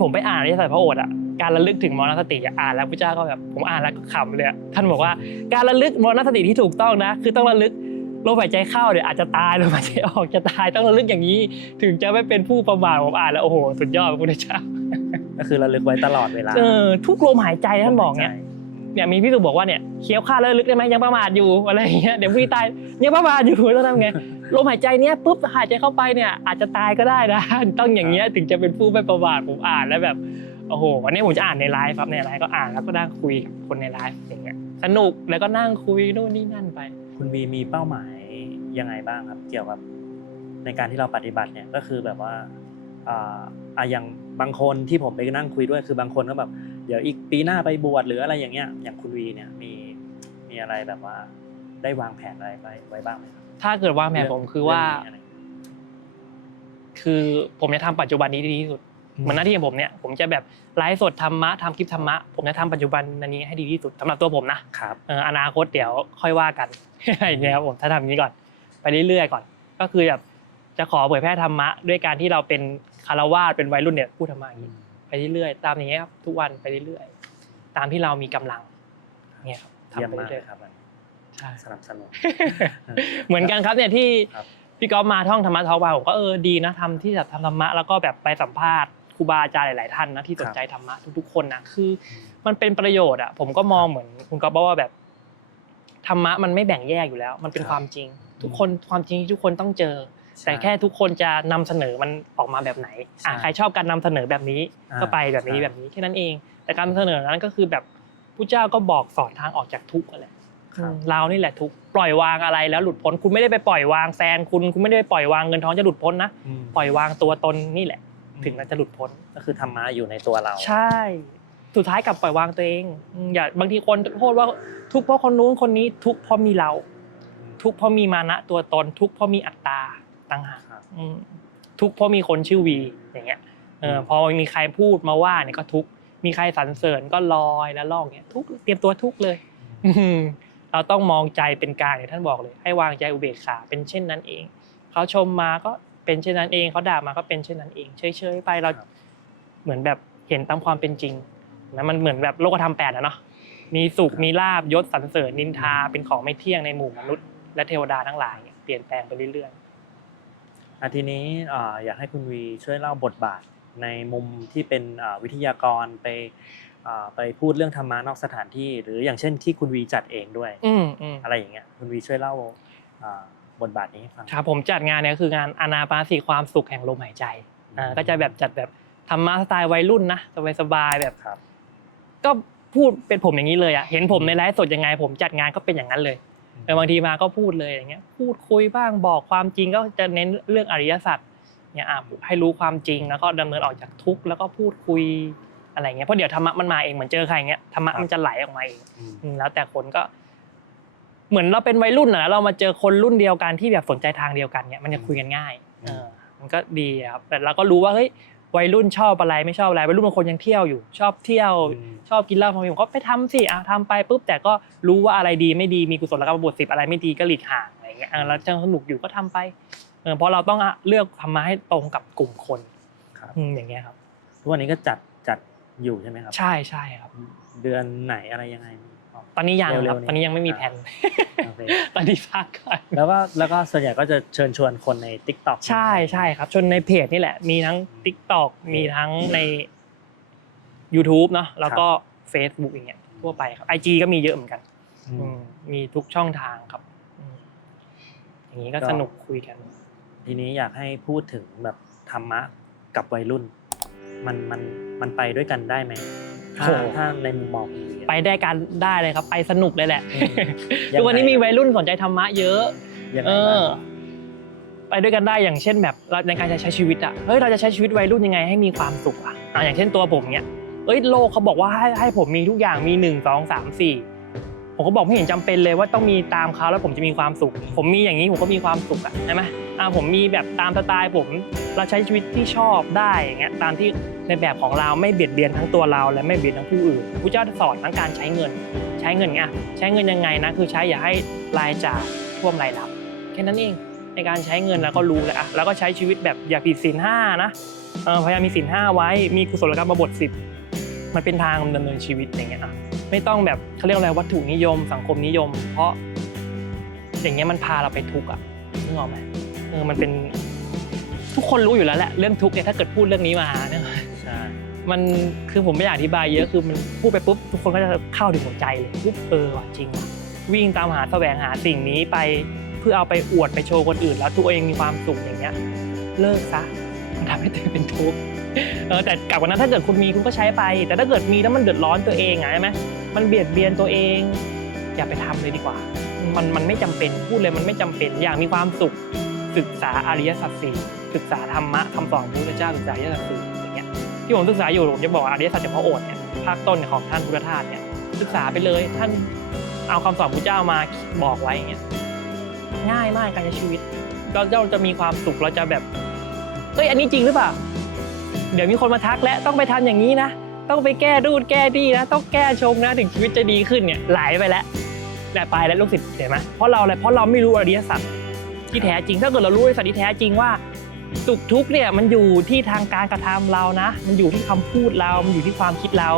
ผมไปอ่านอริยสัจพระโอษฐ์อ่ะการระลึกถึงมรณสติอ่านแล้วพระเจ้าก็แบบผมอ่านแล้วก็ขำเลยท่านบอกว่าการระลึกมรณสติที่ถูกต้องนะคือต้องระลึกลมหายใจเข้าเดี๋ยวอาจจะตายลมหายใจออกจะตายต้องระลึกอย่างนี้ถึงจะไม่เป็นผู้ประมาทผมอ่านแล้วโอ้โหสุดยอดพระพุทธเจ้าก็คือระลึกไว้ตลอดเวลาทุกลมหายใจท่านบอกเนี่ยมีพี่สุบอกว่าเนี่ยเคี้ยวข้าวแล้วลึกได้ไหมยังประมาทอยู่อะไรอย่างเงี้ยเดี๋ยวพี่ตายยังประมาทอยู่ต้องทำไงลมหายใจเนี้ยปุ๊บหายใจเข้าไปเนี่ยอาจจะตายก็ได้นะต้องอย่างเงี้ยถึงจะเป็นผู้ไม่ประมาทผมอ่านแล้วแบบโอ้โหวันนี้ผมจะอ่านในไลฟ์ครับในไลฟ์ก็อ่านแล้วก็นั่งคุยกับคนในไลฟ์อย่างเงี้ยสนุกแล้วก็นั่งคุยนู่นนี่นั่นไปคุณวีมีเป้าหมายยังไงบ้างครับเกี่ยวกับในการที่เราปฏิบัติเนี่ยก็คือแบบว่าอย่างบางคนที่ผมไปนั่งคุยด้วยคือบางคนก็แบบเดี๋ยวอีกปีหน้าไปบวชหรืออะไรอย่างเงี้ยอย่างคุณวีเนี่ยมีอะไรแบบว่าได้วางแผนอะไรไว้บ้างไหมครับถ้าเกิดวางแผนผมคือว่าคือผมจะทำปัจจุบันนี้ดีที่สุดเหมือนหน้าที่ของผมเนี่ยผมจะแบบไลฟ์สดธรรมะทำคลิปธรรมะผมจะทำปัจจุบันนี้ให้ดีที่สุดสำหรับตัวผมนะครับอนาคตเดี๋ยวค่อยว่ากันอย่างเงี้ยครับผมถ้าทำอย่างนี้ก่อนไปเรื่อยๆก่อนก็คือแบบจะขอเผยแพร่ธรรมะด้วยการที่เราเป็นคฤหัสถ์เป็นวัยรุ่นเนี่ยพูดธรรมะอย่างนี้ไปเรื่อยๆตามอย่างเงี้ยครับทุกวันไปเรื่อยๆตามที่เรามีกำลังเนี่ยครับทำไปเรื่อยๆครับ ใช่ สนับสนุน เหมือนกันครับเนี่ยที่ ครับ พี่ก๊อฟมาท่องธรรมะทอล์กมาผมก็ดีนะทำที่แบบทำธรรมะแล้วก็แบบไปสัมภาษณ์ครูบาอาจารย์หลายๆท่านนะที่สนใจธรรมะทุกๆคนนะคือมันเป็นประโยชน์อ่ะผมก็มองเหมือนคุณก๊อฟบอกว่าแบบธรรมะมันไม่แบ่งแยกอยู่แล้ว มันเป็นความจริง ทุกคนความจริงที่ทุกคนต้องเจอ แต่แค่ทุกคนจะนำเสนอมันออกมาแบบไหนใครชอบการนำเสนอแบบนี้ก็ไปแบบนี้แบบนี้แค่นั้นเองแต่การนำเสนอนั้นก็คือแบบพุทธเจ้าก็บอกสอนทางออกจากทุกข์นั่นแหละเรานี่แหละทุกข์ปล่อยวางอะไรแล้วหลุดพ้นคุณไม่ได้ไปปล่อยวางแฟนคุณไม่ได้ไปปล่อยวางเงินทองจะหลุดพ้นนะปล่อยวางตัวตนนี่แหละถึงจะหลุดพ้นก็คือธรรมะอยู่ในตัวเราใช่สุดท้ายกลับปล่อยวางตัวเองอย่าบางทีคนโทษว่าทุกข์เพราะคนนู้นคนนี้ทุกข์เพราะมีเราทุกข์เพราะมีมานะตัวตนทุกข์เพราะมีอัตตาต่างหากทุกข์เพราะมีคนชื่อวีอย่างเงี้ยพอมีใครพูดมาว่าเนี่ยก็ทุกข์มีใครสรรเสริญก็ลอยแล้วล่องเงี้ยทุกข์เตรียมตัวทุกข์เลยเราต้องมองใจเป็นกลางอย่างท่านบอกเลยให้วางใจอุเบกขาเป็นเช่นนั้นเองเขาชมมาก็เป็นเช่นนั้นเองเขาด่ามาก็เป็นเช่นนั้นเองเฉยๆไปเราเหมือนแบบเห็นตามความเป็นจริงนะมันเหมือนแบบโลกธรรม 8อะเนาะมีสุขมีลาภยศสรรเสริญนินทาเป็นของไม่เที่ยงในหมู่มนุษย์และเทวดาทั้งหลายเปลี่ยนแปลงไปเรื่อยๆทีนี้อยากให้คุณวีช่วยเล่าบทบาทในมุมที่เป็นวิทยากรไปพูดเรื่องธรรมะนอกสถานที่หรืออย่างเช่นที่คุณวีจัดเองด้วยอะไรอย่างเงี้ยคุณวีช่วยเล่าบทบาทนี้ให้ฟังครับผมจัดงานเนี่ยคืองานอานาปานสติความสุขแห่งลมหายใจก็จะแบบจัดแบบธรรมะสไตล์วัยรุ่นนะสบายๆแบบก็พูดเป็นผมอย่างนี้เลยอ่ะเห็นผมในไลฟ์สดยังไงผมจัดงานก็เป็นอย่างนั้นเลยบางทีมาก็พูดเลยอย่างเงี้ยพูดคุยบ้างบอกความจริงก็จะเน้นเรื่องอริยสัจเนี่ยให้รู้ความจริงแล้วก็ดำเนินออกจากทุกข์แล้วก็พูดคุยอะไรเงี้ยเพราะเดี๋ยวธรรมะมันมาเองเหมือนเจอใครเงี้ยธรรมะมันจะไหลออกมาเองแล้วแต่คนก็เหมือนเราเป็นวัยรุ่นนะเรามาเจอคนรุ่นเดียวกันที่แบบสนใจทางเดียวกันเนี่ยมันจะคุยกันง่ายมันก็ดีครับแต่เราก็รู้ว่าเฮ้ยวัยรุ่นชอบอะไรไม่ชอบอะไรวัยรุ่นบางคนยังเที่ยวอยู่ชอบเที่ยวชอบกินเหล้าบางทีผมก็ไปทำสิทำไปปุ๊บแต่ก็รู้ว่าอะไรดีไม่ดีมีกุศลกรรมบท10อะไรไม่ดีก็หลีกห่างอะไรเงี้ยแล้วจะสนุกอยู่ก็ทำไปเพราะเราต้องเลือกทำมาให้ตรงกับกลุ่มคนอย่างเงี้ยครับทุกวันนี้ก็จัดอยู่ใช่ไหมครับใช่ใช่ครับเดือนไหนอะไรยังไงตอนนี้ยังครับตอนนี้ยังไม่มีแผนตอนนี้พักก่อนแล้วก็ส่วนใหญ่ก็จะเชิญชวนคนใน TikTok ใช่ใช่ครับชวนในเพจนี่แหละมีทั้ง TikTok มีทั้งใน YouTube เนาะแล้วก็ Facebook อย่างเงี้ยทั่วไปครับ IG ก็มีเยอะเหมือนกันมีทุกช่องทางครับอย่างนี้ก็สนุกคุยกันทีนี้อยากให้พูดถึงแบบธรรมะกับวัยรุ่นมันไปด้วยกันได้ไหมถ้าในมุมมองไปได้กันได้เลยครับไปสนุกเลยแหละคือวันนี้มีวัยรุ่นสนใจธรรมะเยอะไปด้วยกันได้อย่างเช่นแบบในการใช้ชีวิตอ่ะเฮ้ยเราจะใช้ชีวิตวัยรุ่นยังไงให้มีความสุขอ่ะอย่างเช่นตัวผมเนี้ยโลกเขาบอกว่าให้ผมมีทุกอย่างมี1 2 3 4ผมก็บอกไม่เห็นจำเป็นเลยว่าต้องมีตามเขาแล้วผมจะมีความสุขผมมีอย่างนี้ผมก็มีความสุขอ่ะใช่ไหมผมมีแบบตามสไตล์ผมเราใช้ชีวิตที่ชอบได้อย่างเงี้ยตามที่ในแบบของเราไม่เบียดเบียนทั้งตัวเราและไม่เบียดทั้งผู้อื่นพระเจ้าสอนทั้งการใช้เงินไงใช้เงินยังไงนะคือใช้อย่าให้รายจ่ายท่วมรายรับแค่นั้นเองในการใช้เงินแล้วก็รู้แหละแล้วก็ใช้ชีวิตแบบอย่าผิดศีล5นะพยายามมีศีล5ไว้มีกุศลกรรมบท10มันเป็นทางดำเนินชีวิตอย่างเงี้ยไม่ต้องแบบเขาเรียกอะไรวัตถุนิยมสังคมนิยมเพราะอย่างเงี้ยมันพาเราไปทุกข์อ่ะนึกออกไหมมันเป็นทุกคนรู้อยู่แล้วแหละเรื่องทุกข์เนี่ยถ้าเกิดพูดเรื่องนี้มาเนี่ยมันคือผมไม่อยากอธิบายเยอะคือมันพูดไปปุ๊บทุกคนก็จะเข้าถึงหัวใจเลยปุ๊บว่ะจริงวิ่งตามหาแสวงหาสิ่งนี้ไปเพื่อเอาไปอวดไปโชว์คนอื่นแล้วตัวเองมีความสุขอย่างเงี้ยเลิกซะมันทำให้ตัวเองเป็นทุกข์แต่กลับกันนะถ้าเกิดคุณมีคุณก็ใช้ไปแต่ถ้าเกิดมีแล้วมันเดือดร้อนตัวเองใช่ไหมมันเบียดเบียนตัวเองอย่าไปทำเลยดีกว่ามันไม่จำเป็นพูดเลยมันไม่จำเป็นอยากมีความสุขศึกษาอริยสัจ4ศึกษาธรรมะคำสอนพระพุทธเจ้าศึกษาอริยสัจ4อย่างเงี้ยที่ผมศึกษาอยู่ผมจะบอกอริยสัจเฉพาะโอษฐ์เนี่ยภาคต้นของท่านพุทธทาสเนี่ยศึกษาไปเลยท่านเอาคำสอนพระพุทธเจ้ามาบอกไว้อย่างเงี้ยง่ายมากการใช้ชีวิตเราจะมีความสุขเราจะแบบอันนี้จริงหรือเปล่าเดี๋ยวมีคนมาทักแล้วต้องไปทำอย่างนี้นะต้องไปแก้ดูดแก้ดีนะต้องแก้ชงนะถึงชีวิตจะดีขึ้นเนี่ยไหลไปแล้วไปแล้วลูกศิษย์เห็นไหมเพราะเราไม่รู้อริยสัจที่แท้จริงถ้าเกิดเรารู้อริยสัจที่แท้จริงว่า สุขทุกข์เนี่ยมันอยู่ที่ทางการกระทำเรานะมันอยู่ที่คำพูดเรามันอยู่ที่ความคิดเรา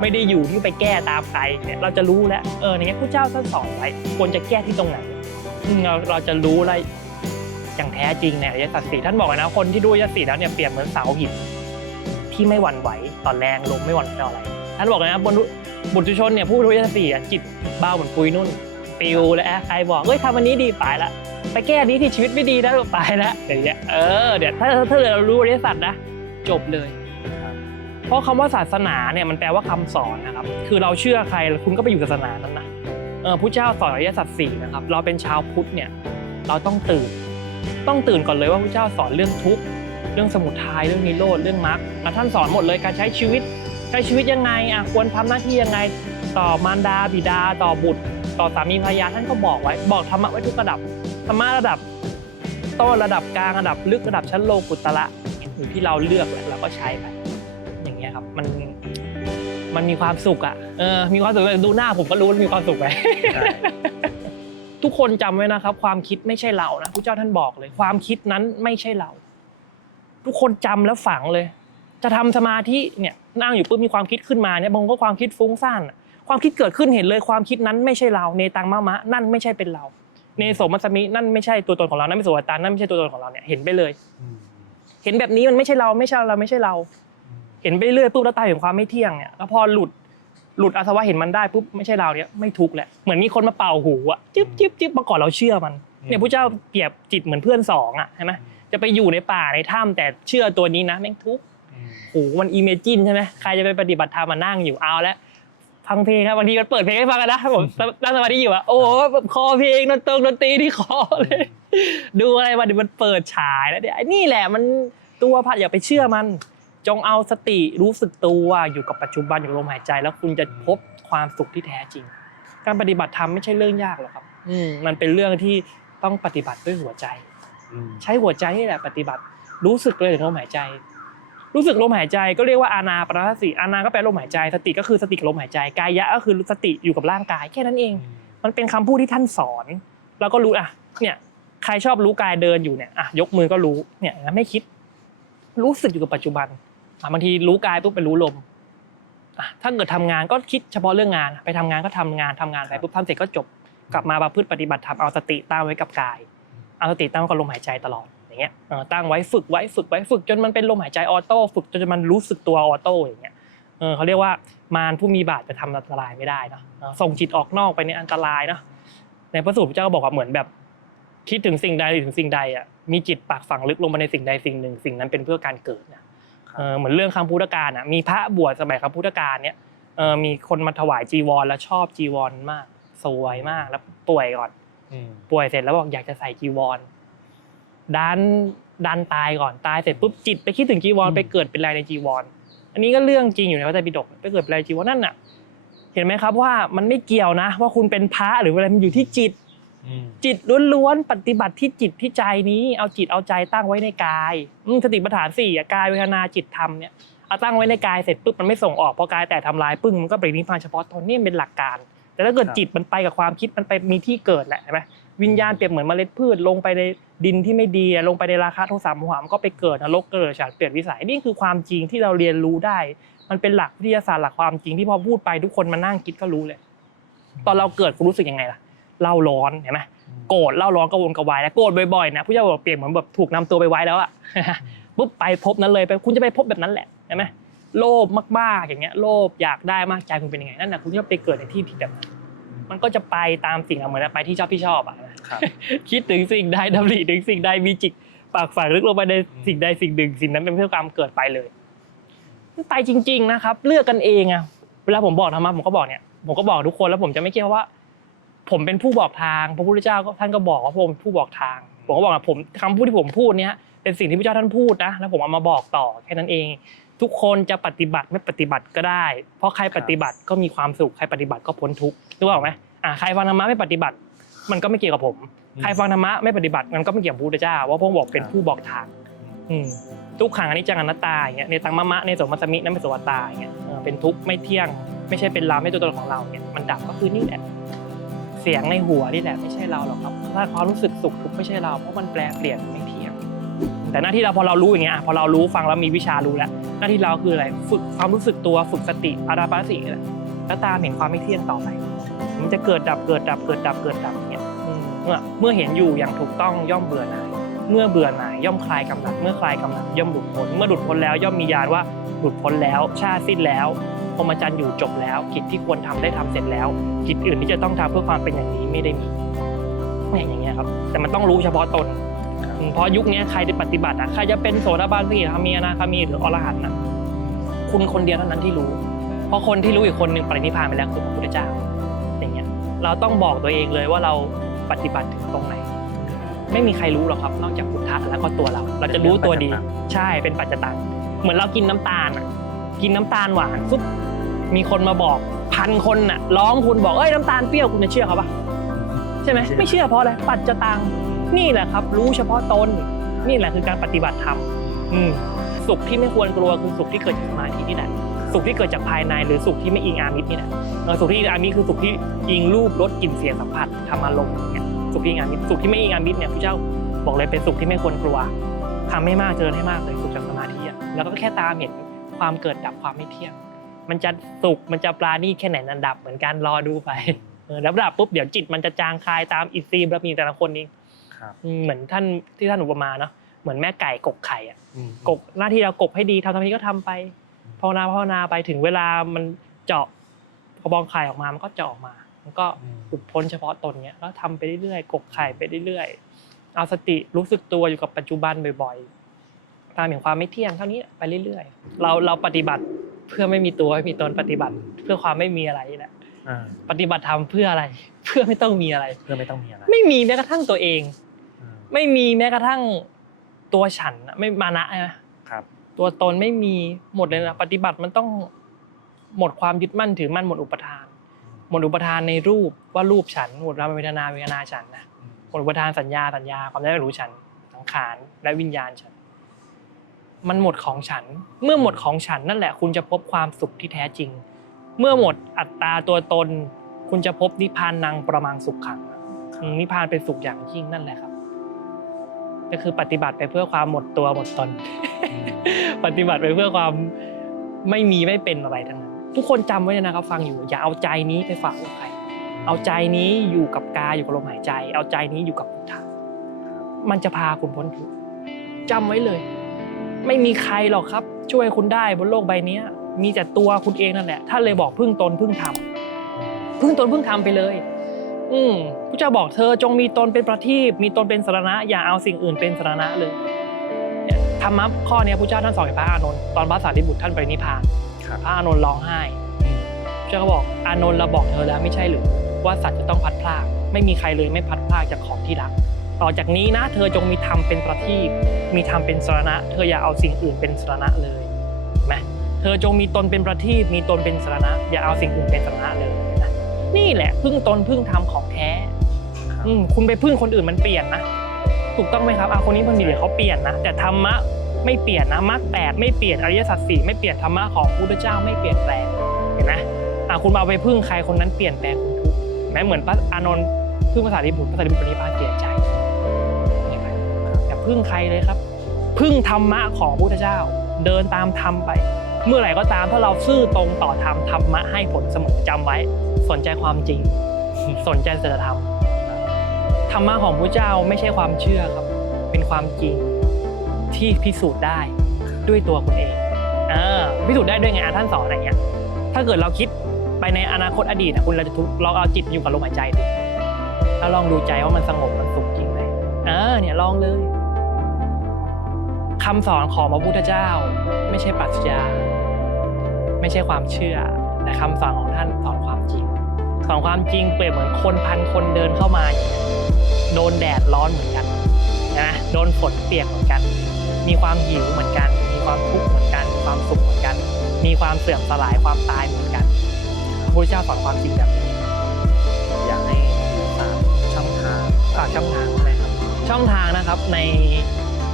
ไม่ได้อยู่ที่ไปแก้ตามใครเนี่ยเราจะรู้แล้วเนี่ยพระเจ้าท่านสอนไว้ควรจะแก้ที่ตรงไหนเราจะรู้อะไรอย่างแท้จริงในอริยสัจสี่ท่านบอกนะคนที่ดูอริยสัจสี่แล้วเนี่ยเปรียบเหมือนเสาหินที่ไม่หวั่นไหวต่อแรงลมไม่หวั่นไหวต่ออะไรท่านบอกนะบุตรชนเนี่ยผู้รู้อริยสัจสี่จิตเบาเหมือนปุยนุ่นปิวและใครบอกทำอันนี้ดีไปละไปแก้นี้ที่ชีวิตไม่ดีนะไปแล้วอย่างเงี้ยเดี๋ยวถ้าเรารู้อริยสัจนะจบเลยเพราะคำว่าศาสนาเนี่ยมันแปลว่าคำสอนนะครับคือเราเชื่อใครคุณก็ไปอยู่ศาสนานั้นนะพระเจ้าสอนอริยสัจสี่นะครับเราเป็นชาวพุทธเนี่ยเราต้องตื่นก่อนเลยว่าพระเจ้าสอนเรื่องทุกข์เรื่องสมุทัยเรื่องนิโรธเรื่องมรรคท่านสอนหมดเลยการใช้ชีวิตยังไงควรทำหน้าที่ยังไงต่อมารดาบิดาต่อบุตรต่อสามีภรรยาท่านก็บอกไว้บอกธรรมะไว้ทุกระดับธรรมะระดับต้นระดับกลางระดับลึกระดับชั้นโลกุตระอยู่ที่เราเลือกแล้วเราก็ใช้ไปอย่างเงี้ยครับมันมีความสุขมีความสุขดูหน้าผมก็รู้ว่ามีความสุขไป ทุกคนจำไว้นะครับความคิดไม่ใช่เรานะพระเจ้าท่านบอกเลยความคิดนั้นไม่ใช่เราทุกคนจำแล้วฝังเลยจะทำสมาธิเนี่ยนั่งอยู่ปุ๊บมีความคิดขึ้นมาเนี่ยบางก็ความคิดฟุ้งซ่านความคิดเกิดขึ้นเห็นเลยความคิดนั้นไม่ใช่เราเนตังมะมะนั่นไม่ใช่เป็นเราเนโสมัสสมินั่นไม่ใช่ตัวตนของเรานั่นไม่ใช่ตัวตนนั่นไม่ใช่ตัวตนของเราเนี่ยเห็นไปเลยเห็นแบบนี้มันไม่ใช่เราไม่ใช่เราไม่ใช่เราเห็นไปเรื่อยปุ๊บแล้วตายเห็นความไม่เที่ยงเนี่ยแล้วพอหลุดอาสวะเห็นมันได้ปุ๊บไม่ใช่เราเนี่ยไม่ทุกข์แหละเหมือนมีคนมาเป่าหูอ่ะจิ๊บเมื่อก่อนเราเชื่อมันเนี่ยพระเจ้าเปรียบจิตเหมือนเพื่อนสองอ่ะใช่ไหมจะไปอยู่ในป่าในถ้ำแต่เชื่อตัวนี้นะแม่งทุกข์โอ้โหมันอิเมจินใช่ไหมใครจะไปปฏิบัติธรรมมานั่งอยู่เอาแล้วฟังเพลงครับบางทีมันเปิดเพลงให้ฟังกันนะผมนั่งสมาธิอยู่อ่ะโอ้โหคอเพลงดนตรีที่คอเลยดูอะไรมันเปิดฉายแล้วเนี่ยนี่แหละมันตัวพัดอย่าไปเชื่อมันจงเอาสติรู้สึกตัวอยู่กับปัจจุบันอยู่กับลมหายใจแล้วคุณจะพบความสุขที่แท้จริงการปฏิบัติธรรมไม่ใช่เรื่องยากหรอกครับมันเป็นเรื่องที่ต้องปฏิบัติด้วยหัวใจใช้หัวใจนี่แหละปฏิบัติรู้สึกเลยถึงลมหายใจรู้สึกลมหายใจก็เรียกว่าอานาปานสติอานาก็แปลลมหายใจสติก็คือสติกับลมหายใจกายะก็คือสติอยู่กับร่างกายแค่นั้นเองมันเป็นคำพูดที่ท่านสอนเราก็รู้เนี่ยใครชอบรู้กายเดินอยู่เนี่ยยกมือก็รู้เนี่ยไม่คิดรู้สึกอยู่กับปัจจุบันบางทีรู้กายปุ๊บไปรู้ลมถ้าเกิดทำงานก็คิดเฉพาะเรื่องงานไปทำงานก็ทำงานไปปุ๊บทำเสร็จก็จบกลับมาประพฤติปฏิบัติธรรมเอาสติตั้งไว้กับกายเอาสติตั้งไว้กับลมหายใจตลอดอย่างเงี้ยตั้งไว้ฝึกจนมันเป็นลมหายใจออโต้ฝึกจนมันรู้สึกตัวออโต้อย่างเงี้ยเขาเรียกว่ามารผู้มีบาปจะทำอันตรายไม่ได้เนาะส่งจิตออกนอกไปในอันตรายเนาะในพระสูตรพระเจ้าก็บอกว่าเหมือนแบบคิดถึงสิ่งใดถึงสิ่งใดมีจิตปักฝังลึกลงไปในสิ่งใดสิ่งหนึ่งสิ่งนั้นเป็นเพื่อการเกิดนะเหมือนเรื่องคำพุทธกาลมีพระบวชสมัยคำพุทธกาลเนี่ยมีคนมาถวายจีวรแล้วชอบจีวรมากสวยมากแล้วป่วยก่อนป่วยเสร็จแล้วบอกอยากจะใส่จีวรดันตายก่อนตายเสร็จปุ๊บจิตไปคิดถึงจีวรไปเกิดเป็นลายในจีวรอันนี้ก็เรื่องจริงอยู่ในพระไตรปิฎกไปเกิดเป็นลายจีวรนั่นน่ะเห็นไหมครับว่ามันไม่เกี่ยวนะว่าคุณเป็นพระหรืออะไรมันอยู่ที่จิตล้วนๆปฏิบัติที่จิตที่ใจนี้เอาจิตเอาใจตั้งไว้ในกายสติปัฏฐาน4กายเวทนาจิตธรรมเนี่ยเอาตั้งไว้ในกายเสร็จปุ๊บมันไม่ส่งออกพอกายแต่ทำลายปึ้งมันก็ปรินิพพานเฉพาะตนนี่เป็นหลักการแต่ถ้าเกิดจิตมันไปกับความคิดมันไปมีที่เกิดแหละใช่ไหมวิญญาณเปรียบเหมือนเมล็ดพืชลงไปในดินที่ไม่ดีลงไปในราคะโทสะโมหะมันก็ไปเกิดนรกเกิดฉาดเปลี่ยนวิสัยนี่คือความจริงที่เราเรียนรู้ได้มันเป็นหลักวิทยาศาสตร์หลักความจริงที่พอพูดไปทุกคนมานั่งคิดก็รู้เลยตอนเราเกิดคุณรู้สึกยังไงล่ะเล่าร้อนเห็นไหมโกรธเล่าร้อนกระวนกระวายแล้วโกรธบ่อยๆนะพระเจ้าบอกเปรียบเหมือนแบบถูกนำตัวไปไว้แล้วอะปุ๊บไปพบนั้นเลยไปคุณจะไปพบแบบนั้นแหละใช่ไหมโลภมากๆอย่างเงี้ยโลภอยากได้มากใจคุณเป็นยังไงนั่นน่ะคุณจะไปเกิดในที่ผิดแบบนั้นมันก็จะไปตามสิ่งเหมือนไปที่ชอบอะคิดถึงสิ่งใดดำริถึงสิ่งใดมีจิตปากฝังลึกลงไปในสิ่งใดสิ่งหนึ่งสิ่งนั้นเป็นเพื่อความเกิดไปเลยไปจริงๆนะครับเลือกกันเองอะเวลาผมบอกธรรมะผมก็บอกทุกคนแล้วผมจะไม่คิดว่าผมเป็นผู้บอกทางพระพุทธเจ้าท่านก็บอกว่าผมเป็นผู้บอกทางผมก็บอกว่าผมคำพูดที่ผมพูดเนี้ยเป็นสิ่งที่พระเจ้าท่านพูดนะแล้วผมเอามาบอกต่อแค่นั้นเองทุกคนจะปฏิบัติไม่ปฏิบัติก็ได้เพราะใครปฏิบัติก็มีความสุขใครปฏิบัติก็พ้นทุกข์รู้เปล่าไหมใครฟังธรรมะไม่ปฏิบัติมันก็ไม่เกี่ยวกับผมใครฟังธรรมะไม่ปฏิบัติมันก็ไม่เกี่ยวกับพระพุทธเจ้าเพราะพระองค์บอกเป็นผู้บอกทางทุกขังอนิจจังอนัตตาอย่างเงี้ยในตังมะมะในโสมัสสมินั่นเป็นโสวตาอย่างเงี้ยเป็นทุกข์ไม่เที่ยงไม่ใช่เป็นเราไม่ตัวตนของเราเนี่ยมันดับก็คือนี่แหละเสียงในหัวนี่แหละไม่ใช่เราหรอกครับถ้าความรู้สึกสุขทุกข์ไม่ใช่เราเพราะมันแปรเปลี่ยนไม่เที่ยง แต่หน้าที่เราพอเรารู้อย่างเงี้ยพอเรารู้ฟังแล้วมีวิชารู้แล้วหน้าที่เราคืออะไรฝึกความรู้สึกตัวฝึกสติอานาปานสติแล้วตามเห็นความไม่เที่ยงต่อไปมันจะเกิดดับเกิดดับเกิดดับเกิดดับอย่างเงี้ยเมื่อเห็นอยู่อย่างถูกต้องย่อมเบื่อหน่ายเมื่อเบื่อหน่ายย่อมคลายกำหนัดเมื่อคลายกำหนัดย่อมหลุดพ้นเมื่อหลุดพ้นแล้วย่อมมีญาณว่าหลุดพ้นแล้วชาติสิ้นแล้วพรหมจรรย์อยู่จบแล้วกิจที่ควรทำได้ทำเสร็จแล้วกิจอื่นที่จะต้องทำเพื่อความเป็นอย่างนี้ไม่ได้มีเนี่ยอย่างเงี้ยครับแต่มันต้องรู้เฉพาะตนเพราะยุคนี้ใครจะปฏิบัติใครจะเป็นโสดาบันสกิทามีอนาคามีหรืออรหันต์คุณคนเดียวเท่านั้นที่รู้เพราะคนที่รู้อีกคนหนึ่งปรินิพพานไปแล้วคือพระพุทธเจ้าอย่างเงี้ยเราต้องบอกตัวเองเลยว่าเราปฏิบัติถึงตรงไหนไม่มีใครรู้หรอกครับนอกจากพุทธะแล้วก็ตัวเราจะรู้ตัวดีใช่เป็นปัจจตังเหมือนเรากินน้ำตาลกินน้ำตาลหวานซุปมีคนมาบอก1,000 คนล้อมคุณบอกน้ำตาลเปรี้ยวคุณจะเชื่อเขาปะใช่ไหมไม่เชื่อเพราะอะไรปัจจตังนี่แหละครับรู้เฉพาะตนนี่แหละคือการปฏิบัติธรรมสุขที่ไม่ควรกลัวคือสุขที่เกิดจากสมาธินี่แหละสุขที่เกิดจากภายในหรือสุขที่ไม่อิงอามิตรนี่แหละสุขที่อิงอามิตรคือสุขที่อิงรูปรสกลิ่นเสียงสัมผัสธรรมารมณ์เนี่ยสุขที่อิงอามิตรสุขที่ไม่อิงอามิตรเนี่ยพระเจ้าบอกเลยเป็นสุขที่ไม่ควรกลัวทำให้มากเจริญให้มากเลยสุขจากสมาธิแล้วก็แค่ตามเห็นความเกิดดับความไม่เที่ยงมันจะสุขมันจะปราณีตแค่ไหนนันดับเหมือนกันรอดูไปแล้วดับปุ๊บเดี๋ยวจิตมันจะจางคลายตามอินทรีย์บารมีแต่ละคนเองเหมือนท่านที่ท่านอุปมาเนาะเหมือนแม่ไก่กกไข่กกหน้าที่เรากกให้ดีทำนี้ก็ทำไปภาวนาไปถึงเวลามันเจาะกระบองไข่ออกมามันก็เจาะออกมามันก็หลุดพ้นเฉพาะตนเนี้ยแล้วทำไปเรื่อยๆกกไข่ไปเรื่อยๆเอาสติรู้สึกตัวอยู่กับปัจจุบันบ่อยๆตามเห็นความไม่เที่ยงเท่านี้ไปเรื่อยๆเราปฏิบัติเพื่อไม่มีตัวไม่มีตนปฏิบัติเพื่อความไม่มีอะไรแหละปฏิบัติธรรมเพื่ออะไรเพื่อไม่ต้องมีอะไรเพื่อไม่ต้องมีอะไรไม่มีแม้กระทั่งตัวเองไม่มีแม้กระทั่งตัวฉันไม่มานะนะครับตัวตนไม่มีหมดเลยนะปฏิบัติมันต้องหมดความยึดมั่นถือมั่นหมดอุปทานหมดอุปทานในรูปว่ารูปฉันหมดเวทนาฉันนะหมดอุปทานสัญญาความได้รู้ฉันสังขารและวิญญาณฉันมันหมดของฉันเมื่อหมดของฉันนั่นแหละคุณจะพบความสุขที่แท้จริงเมื่อหมดอัตตาตัวตนคุณจะพบนิพพานังประมังสุขขังนิพพานเป็นสุขอย่างยิ่งนั่นแหละครับก็คือปฏิบัติไปเพื่อความหมดตัวหมดตนปฏิบัติไปเพื่อความไม่มีไม่เป็นอะไรทั้งนั้นทุกคนจำไว้นะครับฟังอยู่อย่าเอาใจนี้ไปฝากกับใครเอาใจนี้อยู่กับกายอยู่กับลมหายใจเอาใจนี้อยู่กับพุทธะมันจะพาคุณพ้นทุกข์จำไว้เลยไม่มีใครหรอกครับช่วยคุณได้บนโลกใบนี้มีแต่ตัวคุณเองนั่นแหละท่านเลยบอกพึ่งตนพึ่งธรรมพึ่งตนพึ่งธรรมไปเลยพระเจ้าบอกเธอจงมีตนเป็นประทีปมีตนเป็นสรณะอย่าเอาสิ่งอื่นเป็นสรณะเลยธรรมะข้อนี้พระเจ้าท่านสอนกับพระอานนท์ตอนพระสารีบุตรท่านปรินิพพานพระอานนท์ร้องไห้พระเจ้าก็บอกอานนท์เราบอกเธอแล้วไม่ใช่หรือว่าสัตว์จะต้องพัดพรากไม่มีใครเลยไม่พัดพรากจากของที่รักต่อจากนี้นะเธอจงมีธรรมเป็นประทีปมีธรรมเป็นสรณะเธออย่าเอาสิ่งอื่นเป็นสรณะเลยเห็นไหมเธอจงมีตนเป็นประทีปมีตนเป็นสรณะอย่าเอาสิ่งอื่นเป็นสรณะเลยนี่แหละพึ่งตนพึ่งธรรมของแท้คุณไปพึ่งคนอื่นมันเปลี่ยนนะถูกต้องไหมครับคนนี้คนนี้เดี๋ยวเขาเปลี่ยนนะแต่ธรรมะไม่เปลี่ยนนะมรรค8ไม่เปลี่ยนอริยสัจ4ไม่เปลี่ยนธรรมะของพระพุทธเจ้าไม่เปลี่ยนแปลงเห็นไหมคุณเอาไปพึ่งใครคนนั้นเปลี่ยนแปลงคุณทุกแม้เหมือนพระอานนท์พึ่งพระสารีบุตรปรินิพพานเปลี่ยนใจอย่าพึ่งใครเลยครับพึ่งธรรมะของพระพุทธเจ้าเดินตามธรรมไปเมื่อไหร่ก็ตามถ้าเราซื่อตรงต่อธรรมธรรมะให้ผลเสมอจำไว้สนใจความจริงสนใจศีลธรรมธรรมะของพระเจ้าไม่ใช่ความเชื่อครับเป็นความจริงที่พิสูจน์ได้ด้วยตัวคุณเองพิสูจน์ได้ด้วยไงท่านสอนอะไรเงี้ยถ้าเกิดเราคิดไปในอนาคตอดีตคุณเราจะลองเอาจิตอยู่กับลมหายใจดูแล้วลองดูใจว่ามันสงบมันสุขจริงไหมเนี่ยลองเลยคำสอนของพระพุทธเจ้าไม่ใช่ปรัชญาไม่ใช่ความเชื่อแต่คำสอนของท่านสอนความจริงสอนความจริงเปรียบเหมือนคนพันคนเดินเข้ามาโดนแดดร้อนเหมือนกันนะโดนฝนเปียกเหมือนกันมีความหิวเหมือนกันมีความทุกข์เหมือนกันมีความสุขเหมือนกันมีความเสื่อมสลายความตายเหมือนกันพระพุทธเจ้าสอนความจริงแบบนี้อยากให้ช่องทางนะครับช่องทางนะครับใน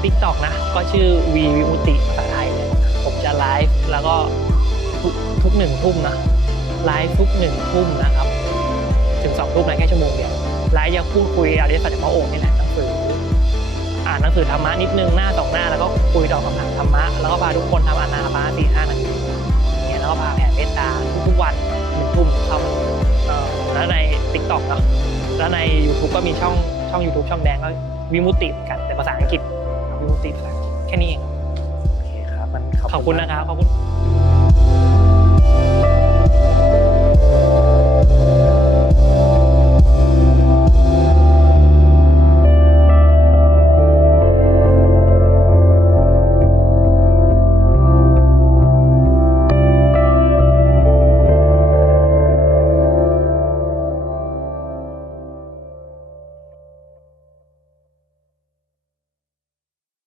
TikTok นะก็ชื่อวีวิมุตติภาษาไทยเลยผมจะไลฟ์แล้วก็ทุก1 ทุ่มนะไลฟ์ทุก1 ทุ่มนะครับถึง2 ทุ่มนะแค่ชั่วโมงเดียวไลฟ์จะพูดคุยอริยสัจของพระองค์นี่แหละหนังสืออ่าน หนังสือธรรมะนิดนึงหน้า2 หน้าแล้วก็คุยตอบคำถามธรรมะแล้วก็พาทุกคนทำอานาปานสติ5 นาทีเนี่ยแล้วก็พาแผ่เมตตาทุกๆวัน1 ทุ่มเข้าแล้วใน TikTok เนาะแล้วใน YouTube ก็มีช่อง YouTube ช่องแดงก็วิมุตติเหมือนกันแต่ภาษาอังกฤษวิมุตติภาษาอังกฤษแค่นี้เอง โอเคครับมัน ขอบคุณนะครับขอบคุณ